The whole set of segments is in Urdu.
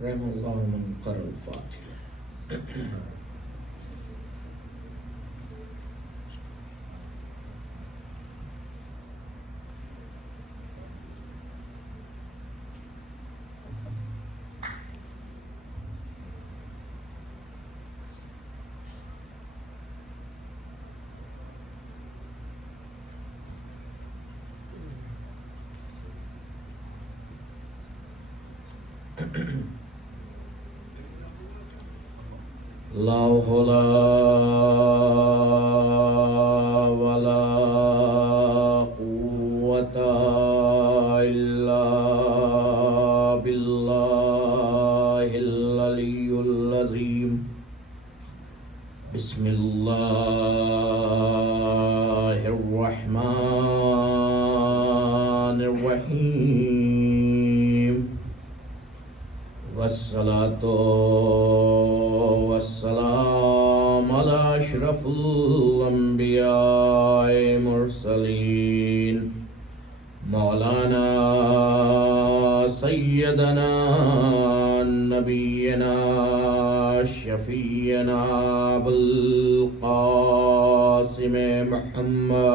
رحم اللہ من قرأ الفاتحہ. لا حول ولا قوة إلا بالله العلي العظيم. بسم الله الرحمن الرحيم. والصلاة والسلام على أشرف الأنبياء المرسلين مولانا سيدنا نبينا شفيعنا أبو القاسم محمد.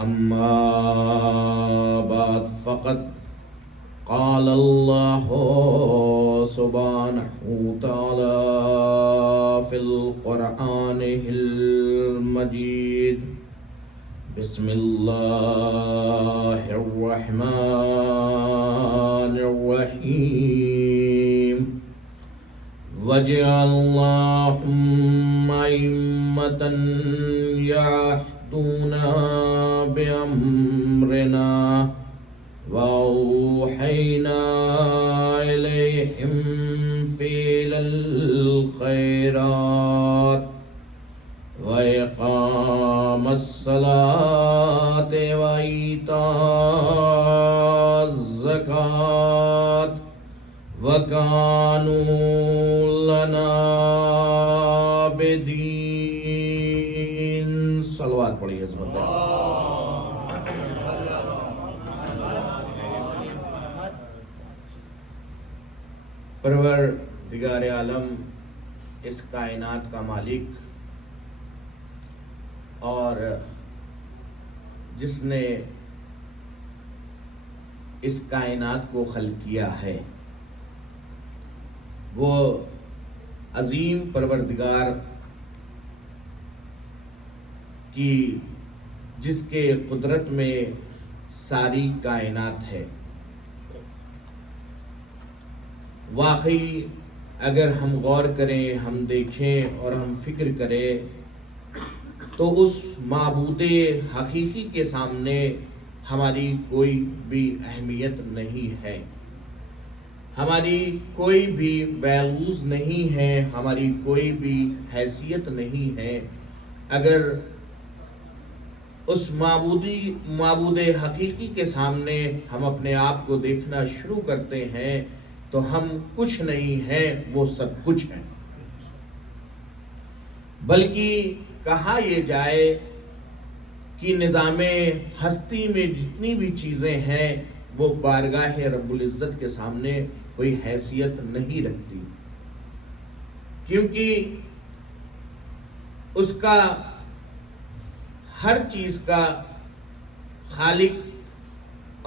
أما بعد فقد قال الله سبحانه وتعالى في القرآن المجيد. بسم الله الرحمن الرحيم. وجعلناهم أئمة يهدون بأمرنا وأوحينا إليهم فعل الخيرات وإقام الصلاة وإيتاء الزكاة وكانوا لنا عابدين. صلوات پڑھیے عظمت ہے. پروردگار عالم اس کائنات کا مالک اور جس نے اس کائنات کو خلق کیا ہے، وہ عظیم پروردگار کی جس کے قدرت میں ساری کائنات ہے. واقعی اگر ہم غور کریں، ہم دیکھیں اور ہم فکر کریں تو اس معبود حقیقی کے سامنے ہماری کوئی بھی اہمیت نہیں ہے، ہماری کوئی بھی ویلیوز نہیں ہے، ہماری کوئی بھی حیثیت نہیں ہے. اگر اس معبود حقیقی کے سامنے ہم اپنے آپ کو دیکھنا شروع کرتے ہیں تو ہم کچھ نہیں ہیں، وہ سب کچھ ہیں. بلکہ کہا یہ جائے کہ نظام ہستی میں جتنی بھی چیزیں ہیں وہ بارگاہ رب العزت کے سامنے کوئی حیثیت نہیں رکھتی، کیونکہ اس کا ہر چیز کا خالق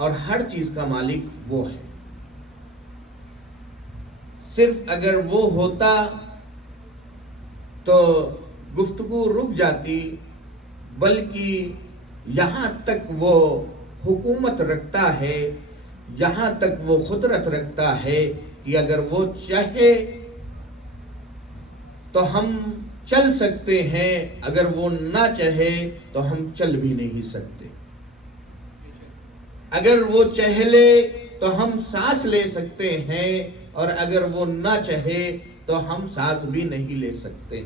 اور ہر چیز کا مالک وہ ہے. صرف اگر وہ ہوتا تو گفتگو رک جاتی، بلکہ یہاں تک وہ حکومت رکھتا ہے، یہاں تک وہ قدرت رکھتا ہے کہ اگر وہ چاہے تو ہم چل سکتے ہیں، اگر وہ نہ چاہے تو ہم چل بھی نہیں سکتے. اگر وہ چاہے لے تو ہم سانس لے سکتے ہیں، اور اگر وہ نہ چاہے تو ہم سانس بھی نہیں لے سکتے.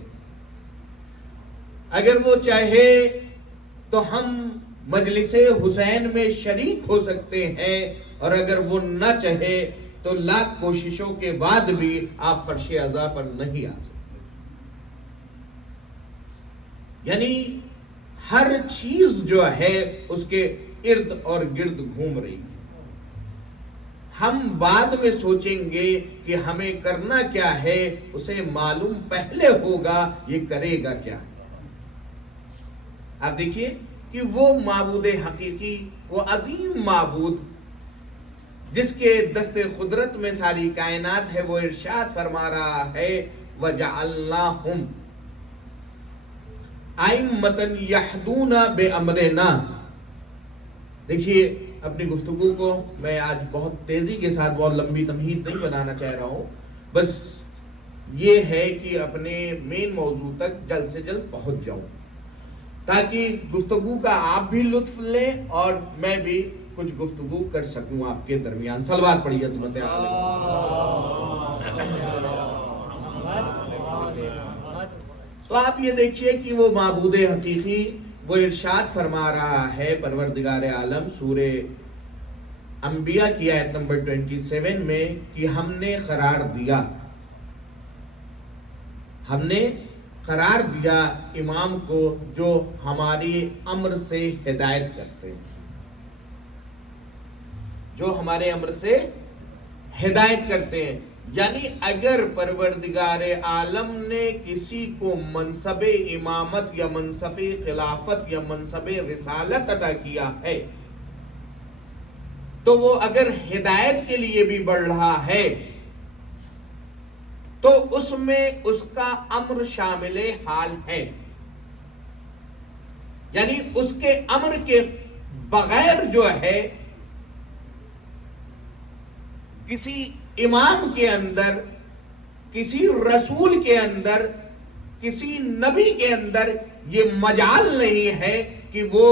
اگر وہ چاہے تو ہم مجلس حسین میں شریک ہو سکتے ہیں، اور اگر وہ نہ چاہے تو لاکھ کوششوں کے بعد بھی آپ فرش عزا پر نہیں آ سکتے. یعنی ہر چیز جو ہے اس کے ارد اور گرد گھوم رہی ہے. ہم بعد میں سوچیں گے کہ ہمیں کرنا کیا ہے، اسے معلوم پہلے ہوگا یہ کرے گا کیا. آپ دیکھیے کہ وہ معبود حقیقی، وہ عظیم معبود جس کے دست قدرت میں ساری کائنات ہے، وہ ارشاد فرما رہا ہے وَجَعَلْنَاهُمْ أَئِمَّةً يَهْدُونَ بِأَمْرِنَا. دیکھیے اپنی گفتگو کو میں آج بہت تیزی کے ساتھ بہت لمبی تمہید نہیں بنانا چاہ رہا ہوں، بس یہ ہے کہ اپنے مین موضوع تک جلد سے جلد پہنچ جاؤں تاکہ گفتگو کا آپ بھی لطف لیں اور میں بھی کچھ گفتگو کر سکوں آپ کے درمیان. صلوات پڑھیے عظمت تو آپ یہ دیکھیے کہ وہ معبود حقیقی وہ ارشاد فرما رہا ہے پروردگار عالم سورہ انبیاء کی آیت نمبر 27 میں کہ ہم نے قرار دیا امام کو جو ہماری امر سے ہدایت کرتے ہیں، جو ہمارے امر سے ہدایت کرتے ہیں. یعنی اگر پروردگار عالم نے کسی کو منصب امامت یا منصب خلافت یا منصب رسالت عطا کیا ہے تو وہ اگر ہدایت کے لیے بھی بڑھ رہا ہے تو اس میں اس کا امر شامل حال ہے. یعنی اس کے امر کے بغیر جو ہے کسی امام کے اندر، کسی رسول کے اندر، کسی نبی کے اندر یہ مجال نہیں ہے کہ وہ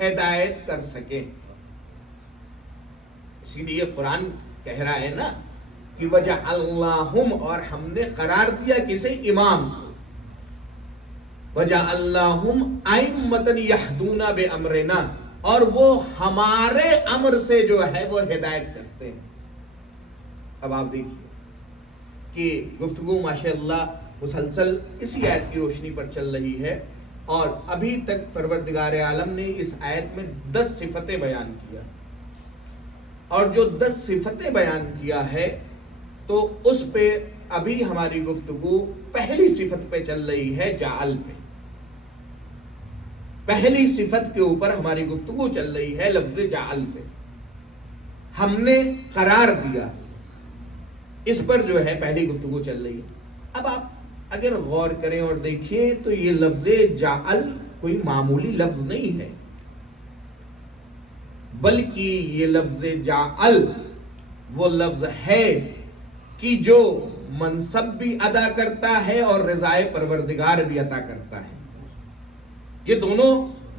ہدایت کر سکے. اسی لیے قرآن کہہ رہا ہے نا کہ وَجَعَلْنَاهُمْ، اور ہم نے قرار دیا کسے؟ امام کو. وَجَعَلْنَاهُمْ أَئِمَّةً يَهْدُونَ بِأَمْرِنَا، اور وہ ہمارے امر سے جو ہے وہ ہدایت کرتے ہیں. اب آپ دیکھیے کہ گفتگو ماشاءاللہ مسلسل اسی آیت کی روشنی پر چل رہی ہے اور ابھی تک پروردگار عالم نے اس آیت میں 10 صفتیں بیان کیا، اور جو 10 صفتیں بیان کیا ہے تو اس پہ ابھی ہماری گفتگو پہلی صفت پہ چل رہی ہے، جعل پہ. پہلی صفت کے اوپر ہماری گفتگو چل رہی ہے، لفظ جعل پہ. ہم نے قرار دیا، اس پر جو ہے پہلی گفتگو چل رہی ہے. اب آپ اگر غور کریں اور دیکھیں تو یہ لفظ جعل کوئی معمولی لفظ نہیں ہے، بلکہ یہ لفظ جعل وہ لفظ ہے کہ جو منصب بھی ادا کرتا ہے اور رضائے پروردگار بھی عطا کرتا ہے. یہ دونوں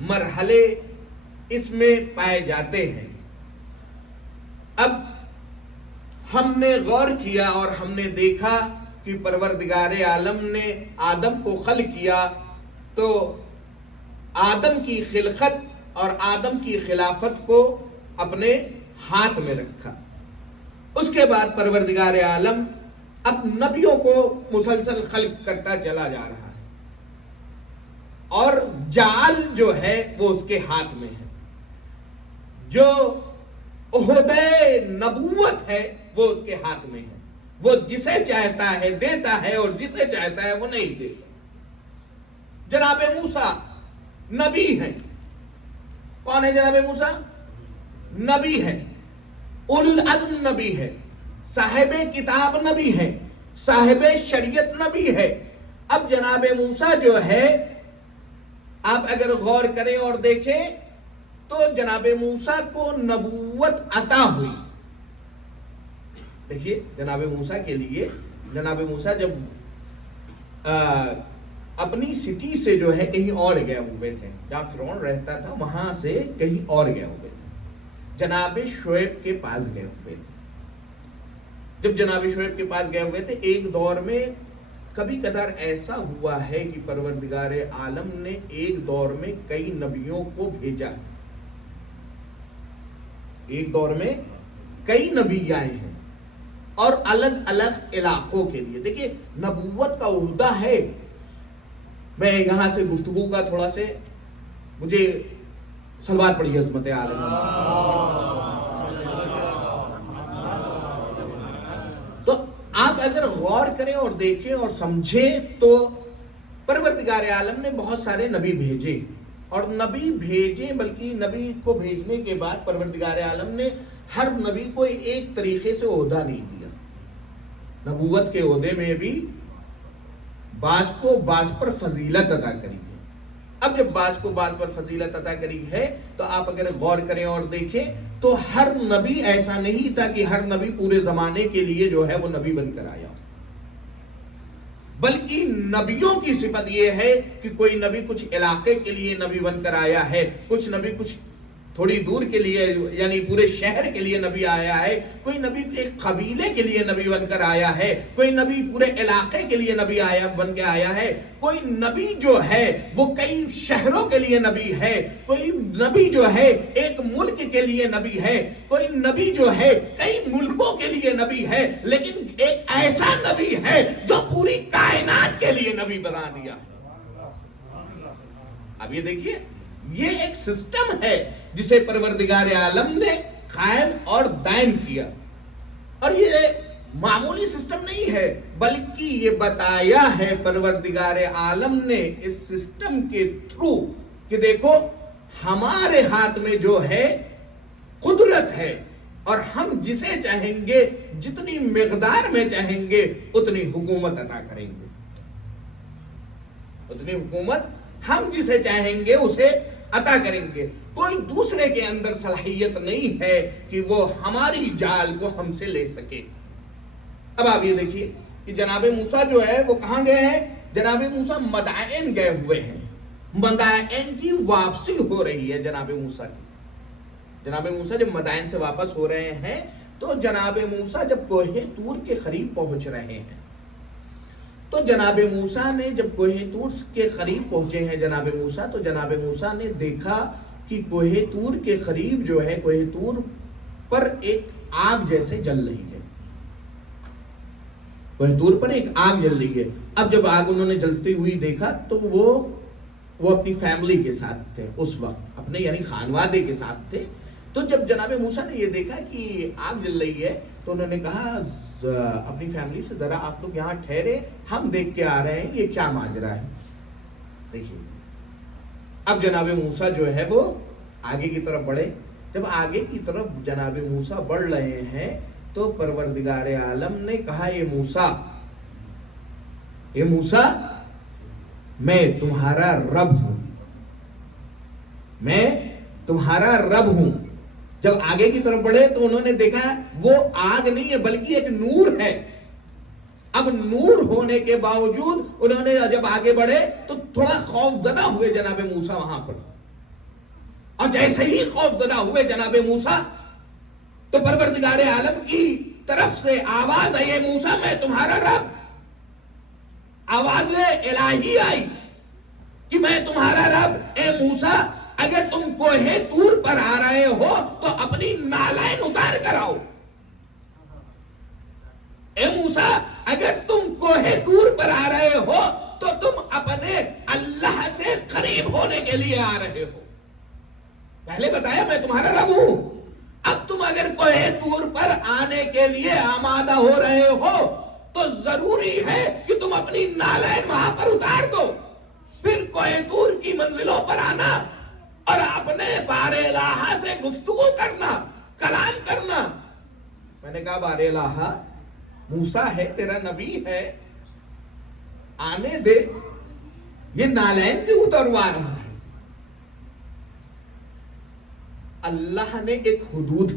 مرحلے اس میں پائے جاتے ہیں. اب ہم نے غور کیا اور ہم نے دیکھا کہ پروردگار عالم نے آدم کو خلق کیا تو آدم کی خلقت اور آدم کی خلافت کو اپنے ہاتھ میں رکھا. اس کے بعد پروردگار عالم اب نبیوں کو مسلسل خلق کرتا چلا جا رہا ہے اور جعل جو ہے وہ اس کے ہاتھ میں ہے. جو عہدۂ نبوت ہے وہ اس کے ہاتھ میں ہے. وہ جسے چاہتا ہے دیتا ہے اور جسے چاہتا ہے وہ نہیں دیتا. جناب موسیٰ نبی ہیں. کون ہے جناب موسیٰ؟ نبی ہے، اولو العزم نبی ہے، صاحب کتاب نبی ہے، صاحب شریعت نبی ہے. اب جناب موسیٰ جو ہے آپ اگر غور کریں اور دیکھیں تو جناب موسیٰ کو نبوت عطا ہوئی. دیکھیے جناب موسیٰ کے لیے، جناب موسیٰ جب اپنی سٹی سے جو ہے کہیں اور گئے ہوئے تھے، جہاں فرعون رہتا تھا وہاں سے کہیں اور گئے ہوئے تھے، جناب شعیب کے پاس گئے ہوئے تھے. جب جناب شعیب کے پاس گئے ہوئے تھے ایک دور میں کبھی کبھار ایسا ہوا ہے کہ پروردگار عالم نے ایک دور میں کئی نبیوں کو بھیجا. ایک دور میں کئی نبی آئے ہیں اور الگ الگ علاقوں کے لیے. دیکھیے نبوت کا عہدہ ہے. میں یہاں سے گفتگو کا تھوڑا سے مجھے سلوات پڑھی عظمت عالم. تو آپ اگر غور کریں اور دیکھیں اور سمجھیں تو پروردگار عالم نے بہت سارے نبی بھیجے، اور نبی بھیجے، بلکہ نبی کو بھیجنے کے بعد پروردگار عالم نے ہر نبی کو ایک طریقے سے عہدہ نہیں دیا. نبوت کے عہدے میں بھی بعض کو بعض پر فضیلت عطا کری ہے. اب جب بعض کو بعض پر فضیلت عطا کری ہے تو آپ اگر غور کریں اور دیکھیں تو ہر نبی ایسا نہیں تھا کہ ہر نبی پورے زمانے کے لیے جو ہے وہ نبی بن کر آیا، بلکہ نبیوں کی صفت یہ ہے کہ کوئی نبی کچھ علاقے کے لیے نبی بن کر آیا ہے، کچھ نبی کچھ تھوڑی دور کے لیے یعنی پورے شہر کے لیے نبی آیا ہے، کوئی نبی ایک قبیلے کے لیے نبی بن کر آیا ہے، کوئی نبی پورے علاقے کے لیے نبی بن کے آیا ہے، کوئی نبی جو ہے وہ کئی شہروں کے لیے نبی ہے، کوئی نبی جو ہے ایک ملک کے لیے نبی ہے، کوئی نبی جو ہے کئی ملکوں کے لیے نبی ہے، لیکن ایک ایسا نبی ہے جو پوری کائنات کے لیے نبی بنا دیا. اب یہ دیکھیے، یہ ایک سسٹم ہے جسے پروردگار عالم نے قائم اور دائم کیا، اور یہ معمولی سسٹم نہیں ہے، بلکہ یہ بتایا ہے پروردگار عالم نے اس سسٹم کے تھرو کہ دیکھو ہمارے ہاتھ میں جو ہے قدرت ہے، اور ہم جسے چاہیں گے جتنی مقدار میں چاہیں گے اتنی حکومت عطا کریں گے. اتنی حکومت ہم جسے چاہیں گے اسے عطا کریں گے. کوئی دوسرے کے اندر صلاحیت نہیں ہے کہ وہ ہماری جال کو ہم سے لے سکے. اب آپ یہ دیکھیے کہ جناب موسیٰ جو ہے وہ کہاں گئے ہیں؟ جناب موسیٰ مدائن گئے ہوئے ہیں. مدائن کی واپسی ہو رہی ہے جناب موسیٰ کی. جناب موسیٰ جب مدائن سے واپس ہو رہے ہیں تو جناب موسیٰ جب کوہ طور کے قریب پہنچ رہے ہیں، تو جناب موسیٰ نے جب کوہ طور کے قریب پہنچے ہیں جناب موسیٰ، تو جناب موسیٰ نے دیکھا کہ کوہ طور کے قریب جو ہے کوہ طور پر ایک آگ جیسے جل رہی ہے. کوہ طور پر ایک آگ جل رہی ہے. اب جب آگ انہوں نے جلتی ہوئی دیکھا تو وہ اپنی فیملی کے ساتھ تھے، اس وقت اپنے یعنی خانوادے کے ساتھ تھے. تو جب جناب موسیٰ نے یہ دیکھا کہ آگ جل رہی ہے تو انہوں نے کہا اپنی فیملی سے ذرا آپ لوگ یہاں ٹھہرے، ہم دیکھ کے آ رہے ہیں یہ کیا ماجرا ہے. دیکھیے اب جناب موسیٰ جو ہے وہ آگے کی طرف بڑھے. جب آگے کی طرف جناب موسیٰ بڑھ رہے ہیں تو پروردگار عالم نے کہا اے موسیٰ میں تمہارا رب ہوں، میں تمہارا رب ہوں. جب آگے کی طرف بڑھے تو انہوں نے دیکھا وہ آگ نہیں ہے بلکہ ایک نور ہے. اب نور ہونے کے باوجود انہوں نے جب آگے بڑھے تو تھوڑا خوف زدہ ہوئے جناب موسیٰ وہاں پر. اور جیسے ہی خوف زدہ ہوئے جناب موسیٰ تو پروردگار عالم کی طرف سے آواز آئی اے موسیٰ میں تمہارا رب. آواز الہی آئی کہ میں تمہارا رب. اے موسیٰ اگر تم کوہ طور پر آ رہے ہو تو اپنی نالین اتار کر آؤ. اے موسیٰ اگر تم کوہ طور پر آ رہے ہو تو تم اپنے اللہ سے قریب ہونے کے لیے آ رہے ہو. پہلے بتایا میں تمہارا رب ہوں. اب تم اگر کوہ طور پر آنے کے لیے آمادہ ہو رہے ہو تو ضروری ہے کہ تم اپنی نالین وہاں پر اتار دو. پھر کوہ طور کی منزلوں پر آنا اور اپنے بار الہ سے گفتگو کرنا، کلام کرنا. میں نے کہا بار الہ موسیٰ ہے، تیرا نبی ہے، آنے دے، یہ نالین کیوں اتروا رہا ہے؟ اللہ نے ایک حدود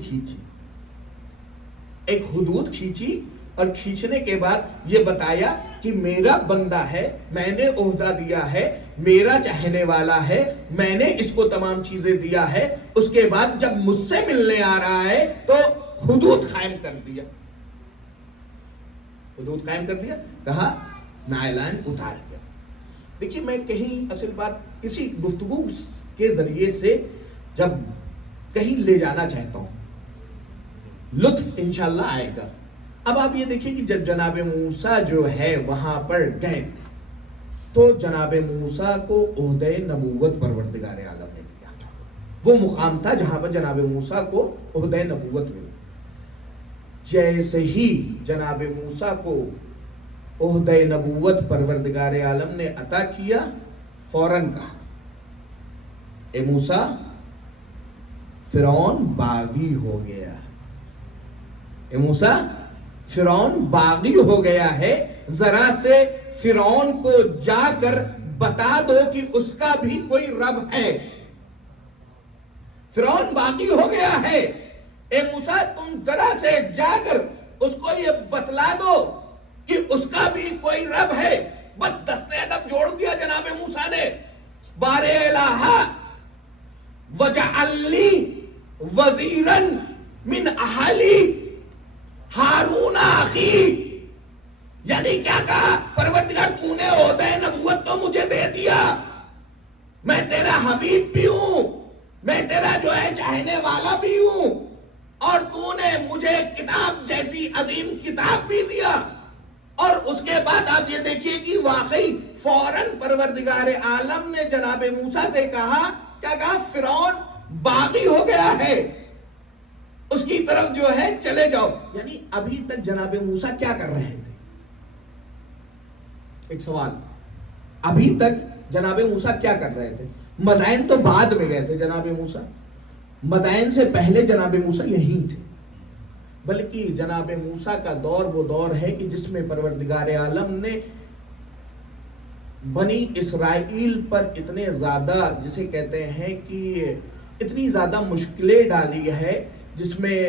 کھینچی اور کھینچنے کے بعد یہ بتایا کہ میرا بندہ ہے، میں نے عہدہ دیا ہے، میرا چاہنے والا ہے، میں نے اس کو تمام چیزیں دیا ہے. اس کے بعد جب مجھ سے ملنے آ رہا ہے تو حدود قائم کر دیا. کہا نالین اتار دیا. دیکھیے میں کہیں اصل بات کسی گفتگو کے ذریعے سے جب کہیں لے جانا چاہتا ہوں، لطف انشاءاللہ آئے گا. اب آپ یہ دیکھیں کہ جب جناب موسیٰ جو ہے وہاں پر گئے تو جناب موسیٰ کو عہدہ نبوت پروردگار عالم نے دیا. وہ مقام تھا جہاں پر جناب موسیٰ کو عہدہ نبوت ملا. جیسے ہی جناب موسیٰ کو عہدہ نبوت پروردگار عالم نے عطا کیا، فوراً کہا اے موسیٰ فرعون باغی ہو گیا. اے موسیٰ فرعون باغی ہو گیا ہے، ذرا سے فرعون کو جا کر بتا دو کہ اس کا بھی کوئی رب ہے. فرعون باغی ہو گیا ہے، اے موسیٰ تم ذرا سے جا کر اس کو یہ بتلا دو کہ اس کا بھی کوئی رب ہے. بس دست ادب جوڑ دیا جناب موسیٰ نے. بار الہ وجعلنی وزیرا من اہلی ہارون اخی. یعنی کیا کہا؟ پروردگار تو نے عہدہ نبوت تو مجھے دے دیا، میں تیرا حبیب بھی ہوں، میں تیرا جو ہے چاہنے والا بھی ہوں، اور تو نے مجھے کتاب جیسی عظیم کتاب بھی دیا. اور اس کے بعد آپ یہ دیکھیے کہ واقعی فوراً پروردگار عالم نے جناب موسیٰ سے کہا، کیا کہا؟ فرعون باغی ہو گیا ہے، اس کی طرف جو ہے چلے جاؤ. یعنی ابھی تک جناب موسیٰ کیا کر رہے تھے؟ ایک سوال، ابھی تک جناب موسیٰ کیا کر رہے تھے؟ مدائن تو بعد میں گئے تھے جناب موسیٰ، مدائن سے پہلے جناب موسیٰ یہیں تھے. بلکہ جناب موسیٰ کا دور وہ دور ہے کہ جس میں پروردگار عالم نے بنی اسرائیل پر اتنے زیادہ، جسے کہتے ہیں کہ اتنی زیادہ مشکلیں ڈالی ہے، جس میں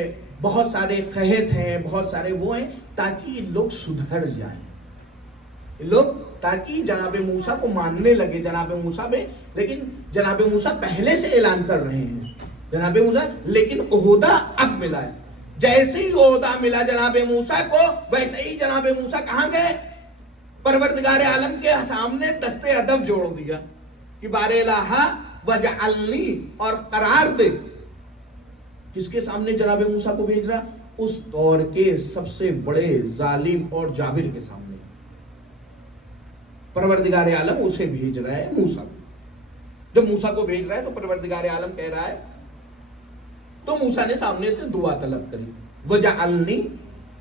بہت سارے قحط ہیں، بہت سارے وہ ہیں، تاکہ لوگ سدھر جائیں، لوگ تاکہ جناب موسیٰ کو ماننے لگے جناب موسیٰ میں. لیکن جناب موسیٰ پہلے سے اعلان کر رہے ہیں جناب موسیٰ، لیکن عہدہ اب ملا ہے. جیسے ہی عہدہ ملا جناب موسیٰ کو، ویسے ہی جناب موسیٰ کہاں گئے؟ پروردگار عالم کے سامنے دست ادب جوڑ دیا کہ بار الہ وجعلنی، اور قرار دے. کس کے سامنے جناب موسیٰ کو بھیج رہا؟ اس دور کے سب سے بڑے ظالم اور جابر کے سامنے پروردگار عالم اسے بھیج رہا ہے موسیٰ. جب موسیٰ کو بھیج رہا ہے تو پروردگار عالم کہہ رہا ہے، تو موسیٰ نے سامنے سے دعا طلب کری، وجعلنی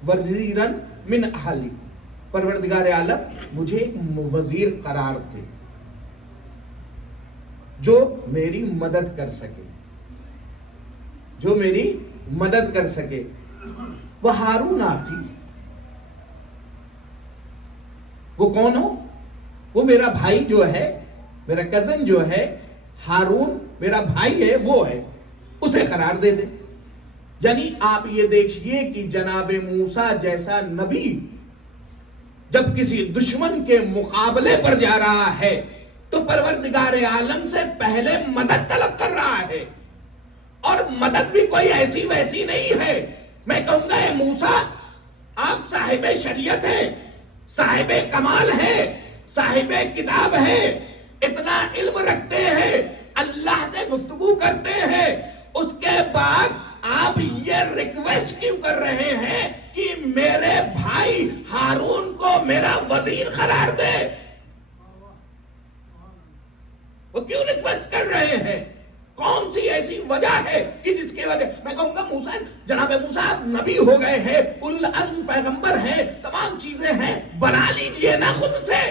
وزیرا من اہلی. پروردگار عالم مجھے ایک وزیر قرار دے جو میری مدد کر سکے، جو میری مدد کر سکے. وہ ہارون اخی، وہ کون ہو؟ وہ میرا بھائی جو ہے، میرا کزن جو ہے، ہارون میرا بھائی ہے، وہ ہے، اسے قرار دے دے. یعنی آپ یہ دیکھیے کہ جناب موسیٰ جیسا نبی جب کسی دشمن کے مقابلے پر جا رہا ہے تو پروردگار عالم سے پہلے مدد طلب کر رہا ہے. اور مدد بھی کوئی ایسی ویسی نہیں ہے. میں کہوں گا اے موسیٰ آپ صاحب شریعت ہیں، صاحب کمال ہیں، صاحب کتاب ہیں، اتنا علم رکھتے ہیں، اللہ سے گفتگو کرتے ہیں، اس کے بعد آپ یہ ریکویسٹ کیوں کر رہے ہیں کہ میرے بھائی ہارون کو میرا وزیر قرار دے؟ وہ کیوں ریکویسٹ کر رہے ہیں؟ کون سی ایسی وجہ ہے کہ جس کی وجہ میں کہوں گا موسیٰ، جناب موسیٰ آپ نبی ہو گئے ہیں، اولو العزم پیغمبر ہیں، تمام چیزیں ہیں، بنا لیجئے نا خود سے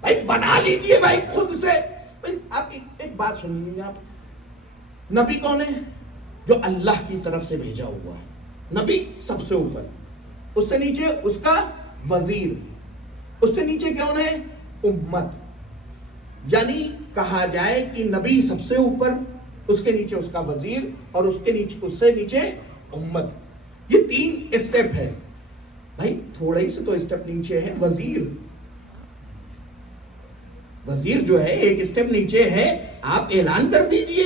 بھائی، بنا لیجئے بھائی خود سے. آپ ایک بات سنیے، آپ نبی کون ہے؟ جو اللہ کی طرف سے بھیجا ہوا ہے. نبی سب سے اوپر، اس سے نیچے اس کا وزیر، اس سے نیچے کون ہے؟ امت. یعنی کہا جائے کہ نبی سب سے اوپر، اس کے نیچے اس کا وزیر، اور اس کے نیچے اس سے نیچے امت. یہ 3 اسٹیپ ہے بھائی. تھوڑا ہی سے تو اسٹیپ نیچے ہے وزیر. وزیر جو ہے ایک اسٹیپ نیچے ہے. آپ اعلان کر دیجئے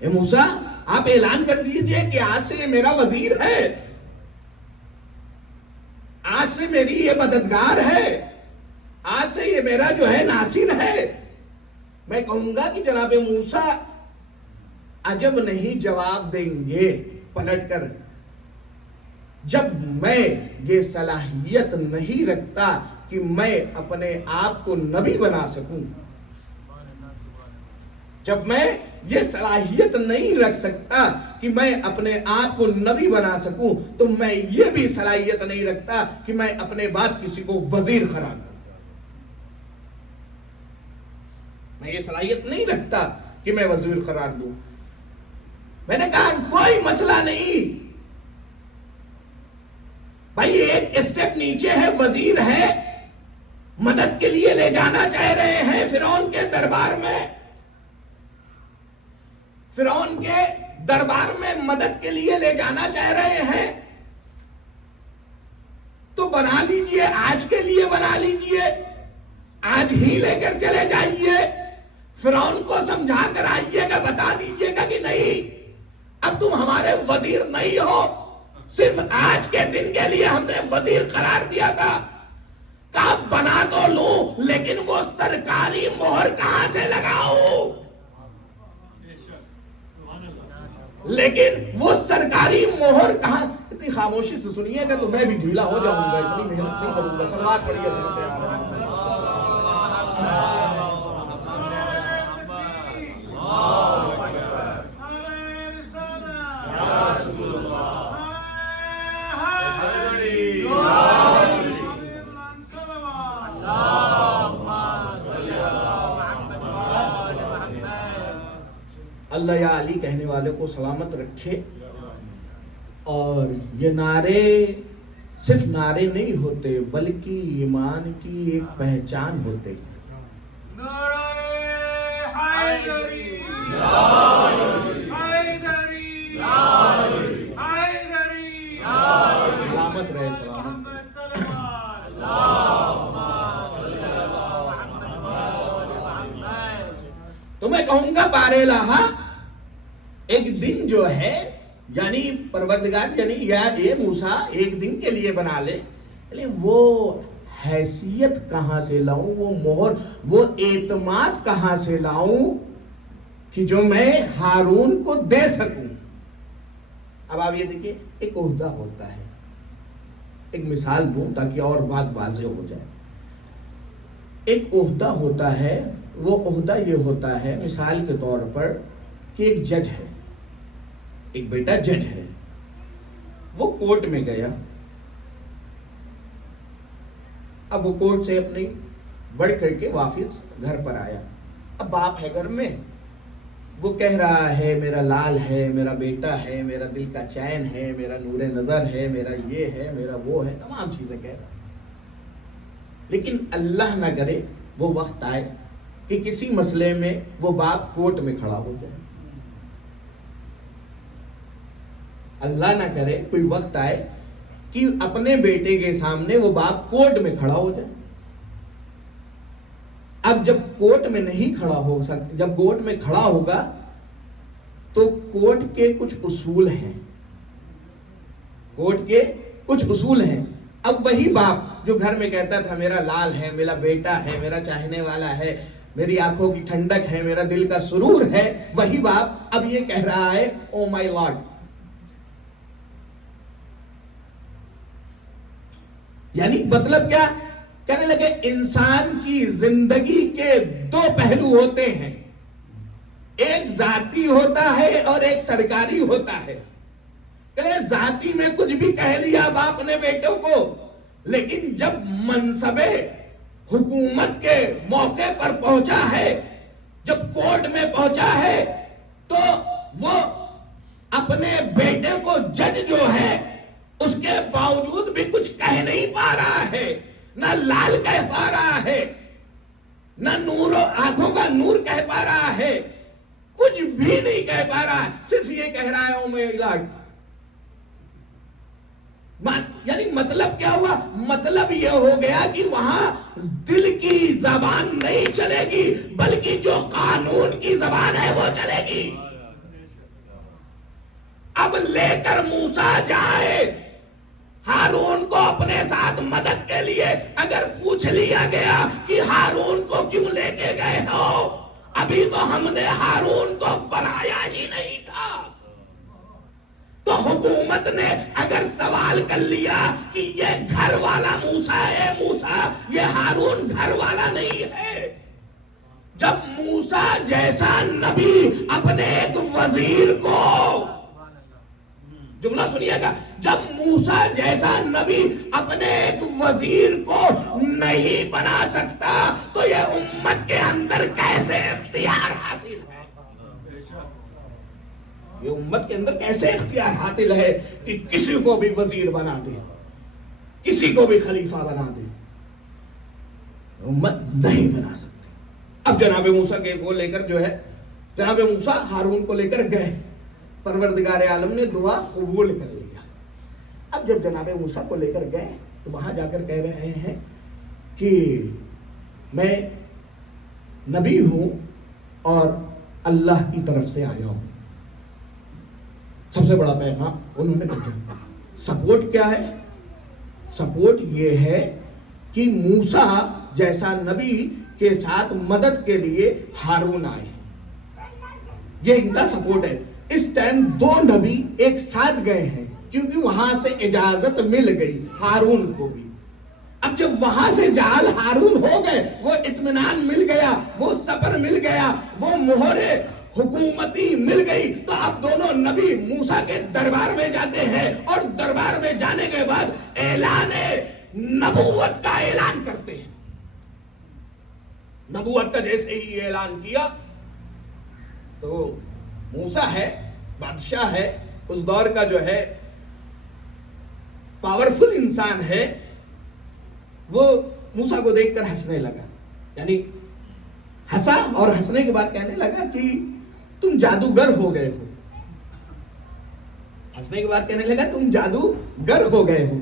اے موسیٰ، آپ اعلان کر دیجئے کہ آج سے یہ میرا وزیر ہے، آج سے میری یہ مددگار ہے، آج سے یہ میرا جو ہے ناصر ہے. میں کہوں گا کہ جناب موسیٰ عجب نہیں جواب دیں گے پلٹ کر. جب میں یہ صلاحیت نہیں رکھتا کہ میں اپنے آپ کو نبی بنا سکوں، جب میں یہ صلاحیت نہیں رکھ سکتا کہ میں اپنے آپ کو نبی بنا سکوں، تو میں یہ بھی صلاحیت نہیں رکھتا کہ میں اپنے بعد کسی کو وزیر قرار دوں۔ میں یہ صلاحیت نہیں رکھتا کہ میں وزیر قرار دوں۔ میں نے کہا کوئی مسئلہ نہیں بھائی، ایک اسٹیپ نیچے ہے، وزیر ہے، مدد کے لیے لے جانا چاہ رہے ہیں فرعون کے دربار میں، فرعون کے دربار میں مدد کے لیے لے جانا چاہ رہے ہیں، تو بنا لیجئے، آج کے لیے بنا لیجئے، آج ہی لے کر چلے جائیے، فرعون کو سمجھا کر آئیے گا، بتا دیجئے گا کہ نہیں اب تم ہمارے وزیر نہیں ہو، صرف آج کے دن کے لیے ہم نے وزیر قرار دیا تھا، کہا بنا تو لوں لیکن وہ سرکاری مہر کہاں سے لگاؤں، لیکن وہ سرکاری مہر کہاں۔ اتنی خاموشی سے سنیے گا تو میں بھی ڈھیلا ہو جاؤں گا، اتنی محنت نہیں کروں گا۔ صلوات پڑھیے سنتے ہیں اللہ یا علی کہنے والے کو سلامت رکھے۔ اور یہ نعرے صرف نعرے نہیں ہوتے بلکہ ایمان کی ایک پہچان ہوتے۔ سلامت رہے، سلامت رہے۔ تو میں کہوں گا بارے لہا ایک دن جو ہے، یعنی پروردگار یعنی یاد یہ موسیٰ ایک دن کے لیے بنا لے، وہ حیثیت کہاں سے لاؤں، وہ مہر، وہ اعتماد کہاں سے لاؤں کہ جو میں ہارون کو دے سکوں۔ اب آپ یہ دیکھیں، ایک عہدہ ہوتا ہے، ایک مثال دوں تاکہ اور بات واضح ہو جائے۔ ایک عہدہ ہوتا ہے، وہ عہدہ یہ ہوتا ہے مثال کے طور پر کہ ایک جج ہے، ایک بیٹا جج ہے، وہ کورٹ میں گیا، اب وہ کورٹ سے اپنی بڑھ کر کے واپس گھر پر آیا، اب باپ ہے گھر میں، وہ کہہ رہا ہے میرا لال ہے، میرا بیٹا ہے، میرا دل کا چین ہے، میرا نور نظر ہے، میرا یہ ہے، میرا وہ ہے، تمام چیزیں کہہ رہا ہے۔ لیکن اللہ نہ کرے وہ وقت آئے کہ کسی مسئلے میں وہ باپ کورٹ میں کھڑا ہو جائے، اللہ نہ کرے کوئی وقت آئے کہ اپنے بیٹے کے سامنے وہ باپ کورٹ میں کھڑا ہو جائے۔ اب جب کورٹ میں نہیں کھڑا ہو سکتا، جب کورٹ میں کھڑا ہوگا تو کورٹ کے کچھ اصول ہیں، کورٹ کے کچھ اصول ہیں۔ اب وہی باپ جو گھر میں کہتا تھا میرا لال ہے، میرا بیٹا ہے، میرا چاہنے والا ہے، میری آنکھوں کی ٹھنڈک ہے، میرا دل کا سرور ہے، وہی باپ اب یہ کہہ رہا ہے او مائی لارڈ۔ یعنی مطلب کیا کہنے لگے، انسان کی زندگی کے دو پہلو ہوتے ہیں، ایک ذاتی ہوتا ہے اور ایک سرکاری ہوتا ہے۔ کہ ذاتی میں کچھ بھی کہہ لیا باپ نے بیٹوں کو، لیکن جب منصب حکومت کے موقع پر پہنچا ہے، جب کورٹ میں پہنچا ہے، تو وہ اپنے بیٹے کو جج جو ہے اس کے باوجود بھی کچھ کہہ نہیں پا رہا ہے، نہ لال کہہ پا رہا ہے، نہ نور آنکھوں کا نور کہہ پا رہا ہے، کچھ بھی نہیں کہہ پا رہا ہے، صرف یہ کہہ رہا ہے او مائی لارڈ۔ یعنی مطلب کیا ہوا؟ مطلب یہ ہو گیا کہ وہاں دل کی زبان نہیں چلے گی بلکہ جو قانون کی زبان ہے وہ چلے گی۔ اب لے کر موسیٰ جائے ہارون کو اپنے ساتھ مدد کے لیے، اگر پوچھ لیا گیا کہ ہارون کو کیوں لے کے گئے ہو، ابھی تو ہم نے ہارون کو بنایا ہی نہیں تھا، تو حکومت نے اگر سوال کر لیا کہ یہ گھر والا موسیٰ ہے، موسیٰ یہ ہارون گھر والا نہیں ہے، جب موسیٰ جیسا نبی اپنے ایک وزیر کو، جملہ سنیے گا، جب موسیٰ جیسا نبی اپنے ایک وزیر کو نہیں بنا سکتا تو یہ امت کے اندر کیسے اختیار حاصل ہے؟ یہ امت کے اندر کیسے اختیار حاصل ہے کہ کسی کو بھی وزیر بنا دے، کسی کو بھی خلیفہ بنا دے؟ امت نہیں بنا سکتی۔ اب جناب موسیٰ کے کو لے کر جو ہے، جناب موسیٰ ہارون کو لے کر گئے، پروردگار عالم نے دعا قبول کر لیا۔ اب جب جناب موسیٰ کو لے کر گئے تو وہاں جا کر کہہ رہے ہیں کہ میں نبی ہوں اور اللہ کی طرف سے آیا ہوں۔ سب سے بڑا پیغام انہوں نے کہا۔ سپورٹ کیا ہے؟ سپورٹ یہ ہے کہ موسیٰ جیسا نبی کے ساتھ مدد کے لیے ہارون آئے ہیں، یہ ان کا سپورٹ ہے۔ اس ٹائم دو نبی ایک ساتھ گئے ہیں کیونکہ وہاں سے اجازت مل گئی ہارون کو بھی۔ اب جب وہاں سے جال ہارون ہو گئے، وہ اطمینان مل گیا، وہ صبر مل گیا، وہ مہر حکومتی مل گئی، تو اب دونوں نبی موسیٰ کے دربار میں جاتے ہیں اور دربار میں جانے کے بعد اعلان نبوت کا اعلان کرتے ہیں۔ نبوت کا جیسے ہی اعلان کیا تو موسیٰ ہے، بادشاہ ہے، اس دور کا جو ہے پاورفل انسان ہے، وہ موسیٰ کو دیکھ کر ہنسنے لگا، یعنی ہنسا اور ہنسنے کے بعد کہنے لگا کہ تم جادوگر ہو گئے ہو۔ ہنسنے کے بعد کہنے لگا تم جادوگر ہو گئے ہو،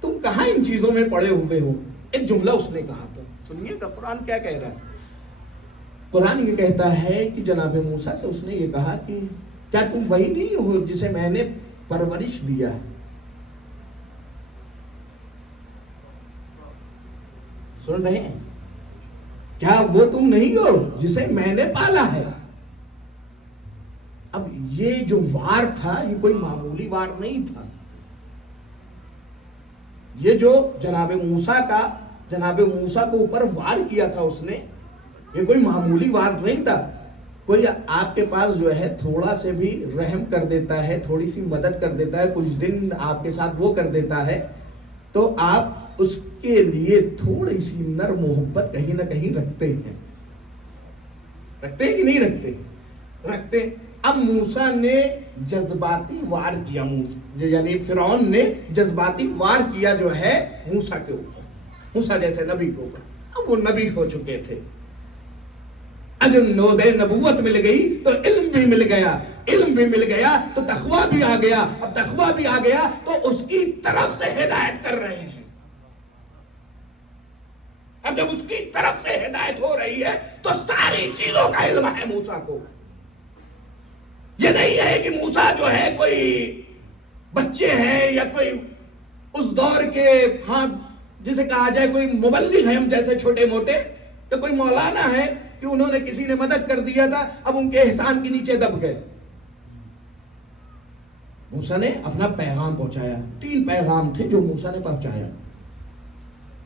تم کہاں ان چیزوں میں پڑے ہوئے ہو؟ ایک جملہ اس نے کہا تھا، سنیے گا قرآن کیا کہہ رہا ہے۔ قرآن یہ کہتا ہے کہ جناب موسیٰ سے اس نے یہ کہا کہ کیا تم وہی نہیں ہو جسے میں نے پرورش دیا ہے؟ سن رہے ہیں؟ کیا وہ تم نہیں ہو جسے میں نے پالا ہے؟ اب یہ جو وار تھا یہ کوئی معمولی وار نہیں تھا، یہ جو جناب موسیٰ کو اوپر وار کیا تھا اس نے، یہ کوئی معمولی وار نہیں تھا۔ کوئی آپ کے پاس جو ہے تھوڑا سے بھی رحم کر دیتا ہے، تھوڑی سی مدد کر دیتا ہے، کچھ دن آپ کے ساتھ وہ کر دیتا ہے، تو آپ اس کے لیے تھوڑی سی نرم محبت کہیں نہ کہیں رکھتے ہیں کہ نہیں رکھتے؟ رکھتے۔ اب موسیٰ نے جذباتی وار کیا، یعنی فرعون نے جذباتی وار کیا جو ہے موسیٰ کے اوپر، موسیٰ جیسے نبی کے اوپر۔ اب وہ نبی ہو چکے تھے، اگر نودے نبوت مل گئی تو علم بھی مل گیا، علم بھی مل گیا تو تقویٰ بھی آ گیا، اب تقویٰ بھی آ گیا تو اس کی طرف سے ہدایت کر رہے ہیں۔ اب جب اس کی طرف سے ہدایت ہو رہی ہے تو ساری چیزوں کا علم ہے موسیٰ کو۔ یہ نہیں ہے کہ موسیٰ جو ہے کوئی بچے ہیں یا کوئی اس دور کے، ہاں جسے کہا جائے کوئی مبلغ ہیں ہم جیسے چھوٹے موٹے، تو کوئی مولانا ہے کہ انہوں نے کسی نے مدد کر دیا تھا، اب ان کے احسان کے نیچے دب گئے۔ موسیٰ نے اپنا پیغام پہنچایا، 3 پیغام تھے جو موسیٰ نے پہنچایا،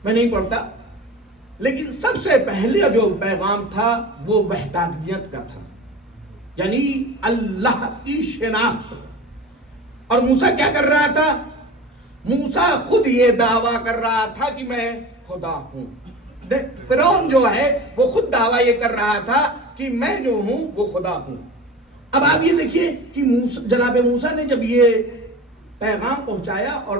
میں نہیں پڑھتا، لیکن سب سے پہلے جو پیغام تھا وہ وحدانیت کا تھا، یعنی اللہ کی شناخت۔ اور موسیٰ کیا کر رہا تھا؟ موسیٰ خود یہ دعویٰ کر رہا تھا کہ میں خدا ہوں۔ فرعون جو ہے وہ خود دعویٰ یہ کر رہا تھا کہ میں جو ہوں وہ خدا ہوں۔ اب آپ یہ دیکھیے کہ جناب موسیٰ نے جب یہ پیغام پہنچایا اور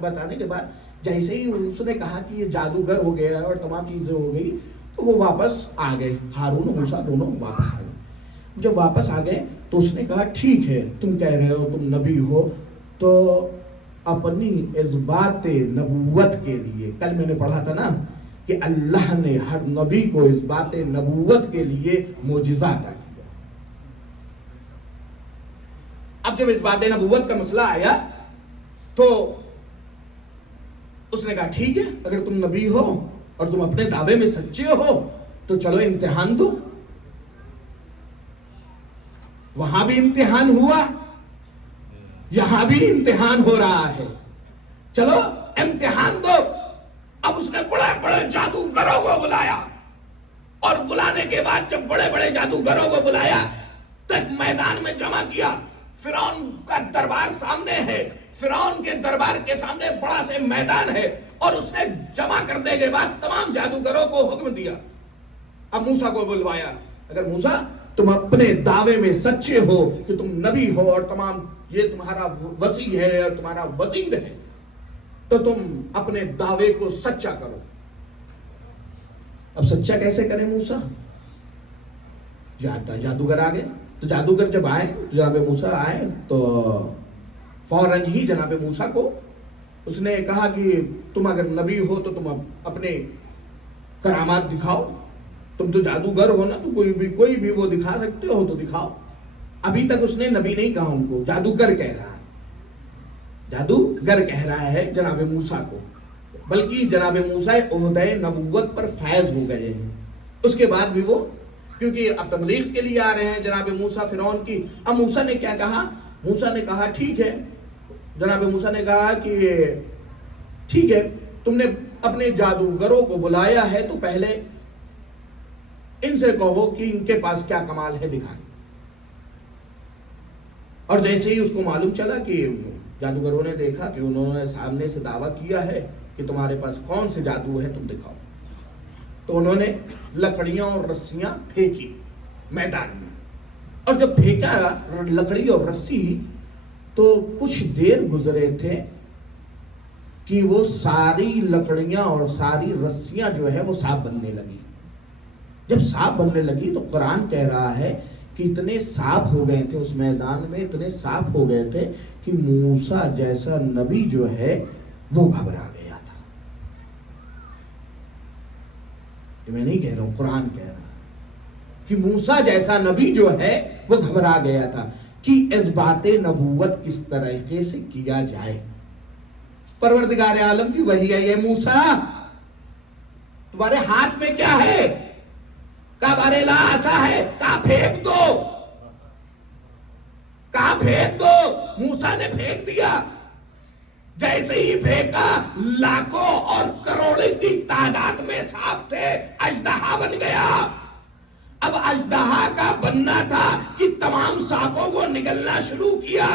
بتانے کے بعد جیسے ہی اس نے کہا کہ یہ جادوگر ہو گیا اور تمام چیزیں ہو گئی، تو وہ واپس آ گئے، ہارون اور موسیٰ دونوں واپس آ گئے۔ جب واپس آ گئے تو اس نے کہا ٹھیک ہے، تم کہہ رہے ہو تم نبی ہو، تو اپنی اثبات نبوت کے لیے، کل میں نے پڑھا تھا نا کہ اللہ نے ہر نبی کو اثبات نبوت کے لیے معجزہ عطا کیا۔ اب جب اثبات نبوت کا مسئلہ آیا تو اس نے کہا ٹھیک ہے، اگر تم نبی ہو اور تم اپنے دعوے میں سچے ہو تو چلو امتحان دو۔ وہاں بھی امتحان ہوا، یہاں بھی امتحان ہو رہا ہے، چلو امتحان دو۔ اب اس نے بڑے بڑے جادوگروں کو بلایا، اور بلانے کے بعد جب بڑے بڑے جادوگروں کو بلایا تو ایک میدان میں جمع کیا۔ فرعون کا دربار سامنے ہے، فرعون کے دربار کے سامنے بڑا سے میدان ہے، اور اس نے جمع کرنے کے بعد تمام جادوگروں کو حکم دیا۔ اب موسیٰ کو بلوایا، اگر موسیٰ تم اپنے دعوے میں سچے ہو کہ تم نبی ہو اور تمام یہ تمہارا وصی ہے اور تمہارا وزیر ہے، تو تم اپنے دعوے کو سچا کرو۔ اب سچا کیسے کریں موسیٰ؟ جادوگر آ گئے، تو جادوگر جب آئے تو جناب موسیٰ آئے تو فوراً ہی جناب موسیٰ کو اس نے کہا کہ تم اگر نبی ہو تو تم اپنے کرامات دکھاؤ، تم تو جادوگر ہو نا، تو کوئی بھی وہ دکھا سکتے ہو تو دکھاؤ۔ ابھی تک اس نے نبی نہیں کہا ان کو، جادوگر کہہ رہا ہے، جادوگر کہہ رہا ہے جناب موسیٰ کو، بلکہ جناب موسیٰ عہدہ نبوت پر فائز ہو گئے ہیں۔ اس کے بعد بھی وہ، کیونکہ اب تبلیغ کے لیے آ رہے ہیں جناب موسیٰ فرعون کی۔ اب موسیٰ نے کیا کہا؟ موسیٰ نے کہا ٹھیک ہے، جناب موسیٰ نے کہا کہ ٹھیک ہے، تم نے اپنے جادوگروں کو بلایا ہے تو پہلے ان سے کہو کہ ان کے پاس کیا کمال ہے دکھائیں۔ اور جیسے ہی اس کو معلوم چلا کہ جادوگروں نے دیکھا کہ انہوں نے سامنے سے دعویٰ کیا ہے کہ تمہارے پاس کون سے جادو ہے تم دکھاؤ، تو انہوں نے لکڑیاں اور رسیاں پھینکی میدان میں، اور جب پھینکا لکڑی اور رسی تو کچھ دیر گزرے تھے کہ وہ ساری لکڑیاں اور ساری رسیاں جو ہے وہ صاف بننے لگی۔ جب صاف بننے لگی تو قرآن کہہ رہا ہے کہ اتنے صاف ہو گئے تھے اس میدان میں، اتنے صاف ہو گئے تھے کہ موسیٰ جیسا نبی جو ہے وہ گھبرا گیا تھا۔ یہ میں نہیں کہہ رہا ہوں، قرآن کہہ رہا ہے کہ موسیٰ جیسا نبی جو ہے وہ گھبرا گیا تھا کہ اثبات نبوت کس طریقے سے کیا جائے۔ پروردگار عالم کی وحی ہے، یہ موسیٰ تمہارے ہاتھ میں کیا ہے؟ کہا بارے لا ایسا ہے، کہا پھینک دو، کہا پھینک دو۔ موسیٰ نے پھینک دیا، جیسے ہی پھینکا لاکھوں اور کروڑوں کی تعداد میں سانپ تھے، اژدہا بن گیا۔ اب اژدہا کا بننا تھا کہ تمام سانپوں کو نگلنا شروع کیا،